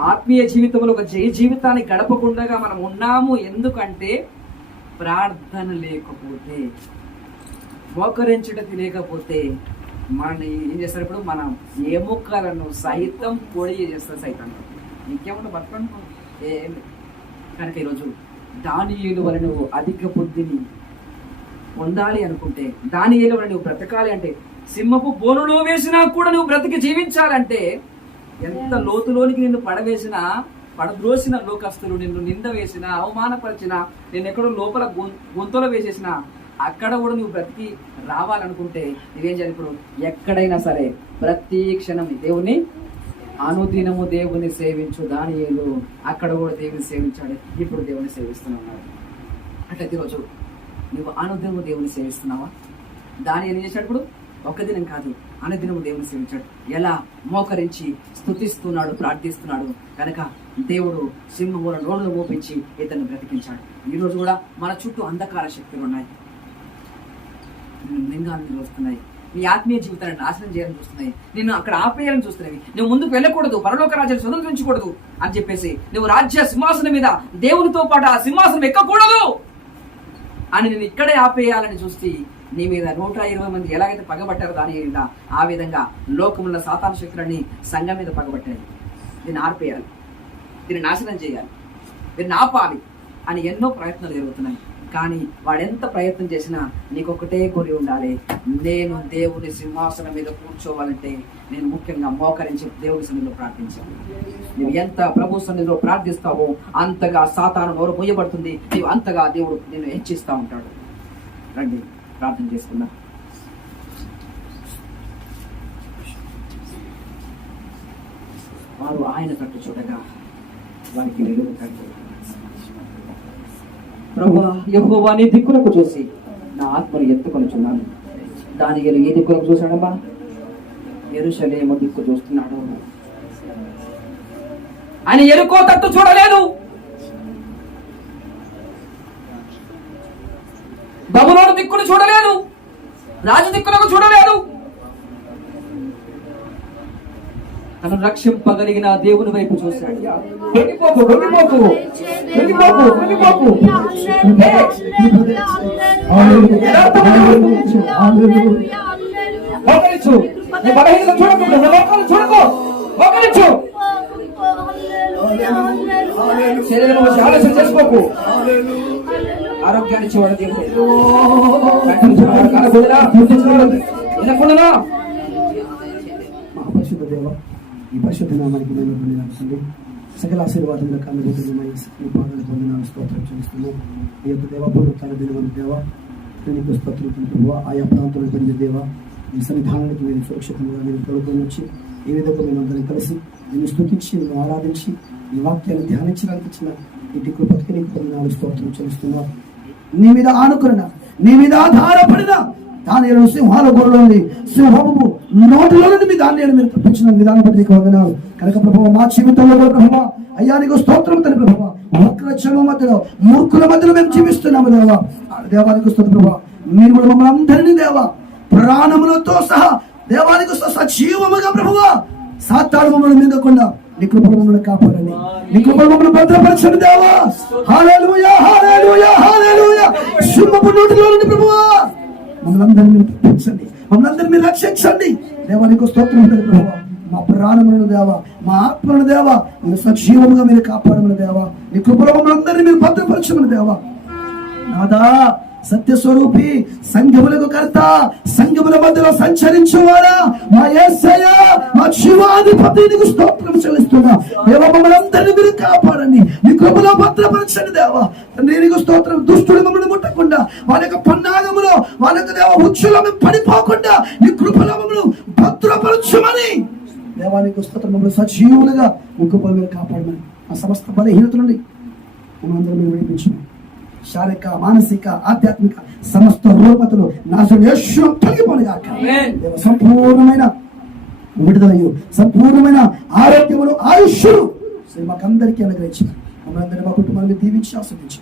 ఆత్మీయ జీవితంలో ఒక జీవితాన్ని గడపకుండగా మనం ఉన్నాము. ఎందుకంటే ప్రార్థన లేకపోతే, మోకరించడం లేకపోతే, మనని ఏం చేస్తారు ఇప్పుడు, మన ఎముకలను సైతం పొడి చేస్తారు సైతం. ఇంకేమన్నా బతకండి ఏం. కనుక ఈరోజు దానియేలు వలన నువ్వు అధిక బుద్ధిని పొందాలి అనుకుంటే, దానియేలు వలన నువ్వు బ్రతకాలి అంటే, సింహపు బోనులో వేసినా కూడా నువ్వు బ్రతికి జీవించాలంటే, ఎంత లోతులోనికి నిన్ను పడద్రోసిన లోకస్తులు నిన్ను నింద వేసినా, అవమానపరిచినా, నేను ఎక్కడో లోపల గొంతులో వేసేసినా, అక్కడ కూడా నువ్వు బ్రతికి రావాలనుకుంటే నువ్వేం చేయాలి? ఇప్పుడు ఎక్కడైనా సరే ప్రతి క్షణం దేవుని అనుదినము దేవుని సేవించు. దానియేలు అక్కడ కూడా దేవుని సేవించాడు, ఇప్పుడు దేవుని సేవిస్తున్నాడు. అట్లయితే ఈరోజు నువ్వు అనుదినము దేవుని సేవిస్తున్నావా? దానియేలు ఏం చేశాడు? ఇప్పుడు ఒక్క దినం కాదు, అనుదినము దేవుని సేవించాడు. ఎలా? మోకరించి స్తుతిస్తున్నాడు, ప్రార్థిస్తున్నాడు. కనుక దేవుడు సింహముల నోళ్ళు మోపించి ఇతన్ని బ్రతికించాడు. ఈరోజు కూడా మన చుట్టూ అంధకార శక్తులు ఉన్నాయి, లింగాన్ని వస్తున్నాయి, నీ ఆత్మీయ జీవితాన్ని నాశనం చేయాలని చూస్తున్నాయి, నిన్ను అక్కడ ఆపేయాలని చూస్తున్నాయి. నువ్వు ముందుకు వెళ్ళకూడదు, పరలోక రాజ్యాన్ని స్వతంత్రించకూడదు అని చెప్పేసి, నువ్వు రాజ్య సింహాసనం మీద దేవునితో పాటు ఆ సింహాసనం ఎక్కకూడదు అని నేను ఇక్కడే ఆపేయాలని చూస్తే, నీ మీద 120 మంది ఎలాగైతే పగబట్టారో దానియేలు, ఆ విధంగా లోకముల సాతాను శక్తులన్నీ సంఘం మీద పగబట్టాయి. దీన్ని ఆర్పేయాలి, దీన్ని నాశనం చేయాలి, దీన్ని ఆపాలి అని ఎన్నో ప్రయత్నాలు జరుగుతున్నాయి. కానీ వాడెంత ప్రయత్నం చేసినా నీకొకటే గురి ఉండాలి. నేను దేవుని సింహాసనం మీద కూర్చోవాలంటే నేను ముఖ్యంగా మోకరించి దేవుని సన్నిధిలో ప్రార్థించాను. నువ్వు ఎంత ప్రభు సన్నిధిలో ప్రార్థిస్తావో అంతగా సాతాను నోరు మూయబడుతుంది, నీవు అంతగా దేవుడు నిన్ను హెచ్చిస్తూ ఉంటాడు. రండి ప్రార్థన చేసుకుందాం. వారు ఆయన తట్టు చూడగా వారికి వెలుగు కట్టు. ప్రభువా, యెహోవా నీ దిక్కులకు చూసి నా ఆత్మను ఎత్తుకొనుచున్నాను. దానియేలు ఏ దిక్కులకు చూశాడమ్మా? యెరూషలేము దిక్కు చూస్తున్నాడు. ఆయన యెరికో తట్టు చూడలేదు, బబులోను దిక్కును చూడలేదు, రాజు దిక్కులకు చూడలేదు. తను రక్షింపగలిగిన దేవుని వైపు చూశాడు. ఆలోచన చేసుకోకు. ఆరోగ్యాన్ని చూడ దేవుడు ఈ పరిశుద్ధ నామానికి మేము నడుస్తుంది. సకల ఆశీర్వాదంలో కనుగొట్టున్నాయి. ఈ పాదాలు పొందిన స్తోత్రం చెల్లిస్తున్నాం. ఈ యొక్క దేవ పునరుత్థాన దినమైన దేవ, నీకు స్తోత్రం ప్రభువ. ఆయా ప్రాంతంలో పొందిన దేవ, ఈ సన్నిధానానికి మీరు సురక్షితంగా మీరు తోడుకొని వచ్చి ఈ విధంగా మేము అందరం కలిసి నిన్ను స్తుతించి నిన్ను ఆరాధించి ఈ వాక్యాన్ని ధ్యానించడానికి ఇచ్చిన ఇంటి కృపకి నీకు పొందిన స్తోత్రం చెల్లిస్తున్నాం. నీ మీద ఆనుకున్న, నీ మీద ఆధారపడిన దానియేలు సింహాల గొర్రెలో ఉంది, సింహము నోటిలో మీ దానియేలు మీరు తప్పించిన విధానం బట్టి నీకు వందనాలు. కనుక ప్రభువ మా జీవితంలో కూడా ప్రభువ అయ్యా నీకు స్తోత్రం తన ప్రభువ. వక్రచర్మ మధ్యలో మూర్ఖుల మధ్యలో మేము జీవిస్తున్నాము దేవా. దేవానికి స్తోత్రం ప్రభువ. మీరు కూడా మమ్మల్ని అందరినీ దేవా ప్రాణములతో సహా దేవానికి సజీవముగా ప్రభువ సాతాను మమ్మల్ని మింగకుండా నీ కృపను మమ్మల్ని కాపాడండి, నీ కృపను మమ్మల్ని భద్రపరచండి దేవా. హల్లెలూయా హల్లెలూయా హల్లెలూయా. సింహపు నోటిలో నుండి ప్రభువా మమ్మల్ని అందరినీ మీరు తప్పించండి, మమ్మల్ని అందరినీ మీరు రక్షించండి. దేవానికి స్తోత్రం ప్రభువా. మా ప్రాణములను దేవా, మా ఆత్మలను దేవా మీరు సజీవముగా మీరు కాపాడమని దేవా. నీ కృపలో మమ్మల్ని అందరినీ మీరు భద్రపరచమని దేవా. నాదా సత్యస్వరూపి, సంఘములకు కర్త, సంఘముల మధ్యలో సంచరించువాడా మా యేసయ్యా, మా జీవాధిపతి నీకు స్తోత్రం చెల్లిస్తున్నా దేవా. మమ్మల్ని అందరినీ మీరు కాపాడండి, నీ కృపలో భద్రపరచండి దేవా. తండ్రి నీకు స్తోత్రం. దుష్టుడు మమ్మల్ని ముట్టకుండా, వాళ్ళ యొక్క పన్నాగములో వాళ్ళ యొక్క దేవ ఉచ్చులో మేము పడిపోకుండా నీ కృపలో మమ్మల్ని భద్రపరచమని దేవానికి స్తోత్రం. మమ్మల్ని సజీవులుగా నీ కృపలో మీరు కాపాడమని ఆ సమస్త బలహీనత నుండి మమ్మల్ని అందరూ మీరు విడిపించమని శారీరక, మానసిక, ఆధ్యాత్మిక సమస్త రూపతలు నాశనం యేసు తొలగిపోనుగాక. సంపూర్ణమైన విడుదలయు, సంపూర్ణమైన ఆరోగ్యమును, ఆయుష్ను మాకందరికీ అనుగ్రహించి మమ్మల్ని అందరినీ మా కుటుంబాన్ని దీవించి ఆస్వాదించి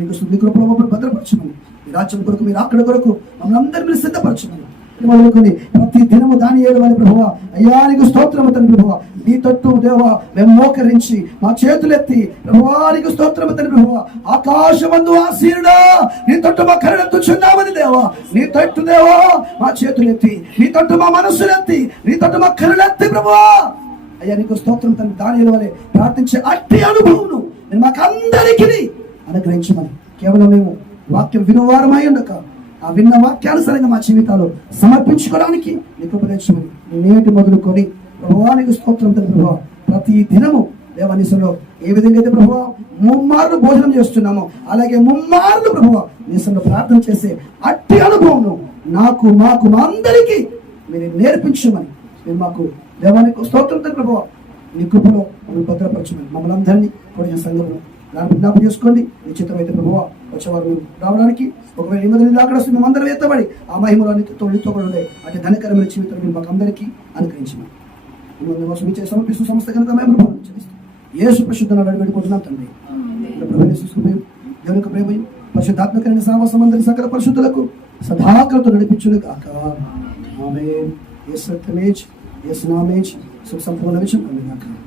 నీకు శుద్ధి కృపలో మమ్మల్ని భద్రపరచమని, ఈ రాజ్యం కొరకు మీరు అక్కడ కొరకు మమ్మల్ని అందరినీ సిద్ధపరచమని మొదలుకొని ప్రతి దినము దానియేలు వలె ప్రభువా అయ్యా నీకు స్తోత్రము తండ్రి ప్రభువా నీ తట్టు దేవా మేము మోకరించి మా చేతులెత్తి ప్రభువా నీకు స్తోత్రము తండ్రి ప్రభువా ఆకాశమందు ఆసీనుడా నీ తట్టు మా కరుణెత్తుచున్నామని దేవా నీ తట్టు దేవా మా చేతులెత్తి నీ తట్టు మా మనస్సులెత్తి నీ తట్టు మా కరుణెత్తి ప్రభువా అయ్యా నీకు స్తోత్రం తండ్రి దానియేలు వలె ప్రార్థించే అట్టి అనుభవమును నేను మాకందరికీ అనుగ్రహించమని కేవలం మేము వాక్యం వినువారమై ఉండక ఆ విన్న వాక్యానుసారంగా మా జీవితాలు సమర్పించుకోవడానికి నీకు ఉపదేశమని నేటి మొదలుకొని ప్రభువా నీకు స్తోత్రం తండ్రి ప్రభువా ప్రతి దినము దేవానిసలో ఏ విధంగా అయితే ప్రభువా ముమ్మార్లు భోజనం చేస్తున్నామో అలాగే ముమ్మార్లు ప్రభువా నీసంలో ప్రార్థన చేసే అట్టి అనుభవం నాకు మాకు మా అందరికీ మీరు నేర్పించమని మీరు మాకు దేవానికి స్తోత్రం తండ్రి ప్రభువా నీ కృపలో మమ్మల్ని భద్రపరచమని మమ్మల్ని అందరినీ కూడా సంఘంలో దాన్ని జ్ఞాపకం చేసుకోండి నిశ్చితమైతే ప్రభువా వచ్చేవారు రావడానికి ఒకవేళ నిబంధనలు అక్కడ వస్తే మేము అందరం ఎత్తబడి ఆ మహిమలో నీతో కూడా ఉండే అటు ధనకరమైన జీవితం మీరు మాకు అందరికీ అనుగ్రహించమని కోసం ఇచ్చే సమర్పిస్తూ సంస్థ కనుక మేము యేసు పరిశుద్ధ వేడుకుంటున్నాం తండ్రి దేవుని యొక్క ప్రేమ పరిశుద్ధాత్మకమైన సాహసం అందరి సకల పరిశుద్ధులకు సదాకలతో నడిపించును కాక ఆమేన్ యేసు రక్తమేజ్ యేసు నామేజ్ సుఖ సంపూర్ణ విషయం కాక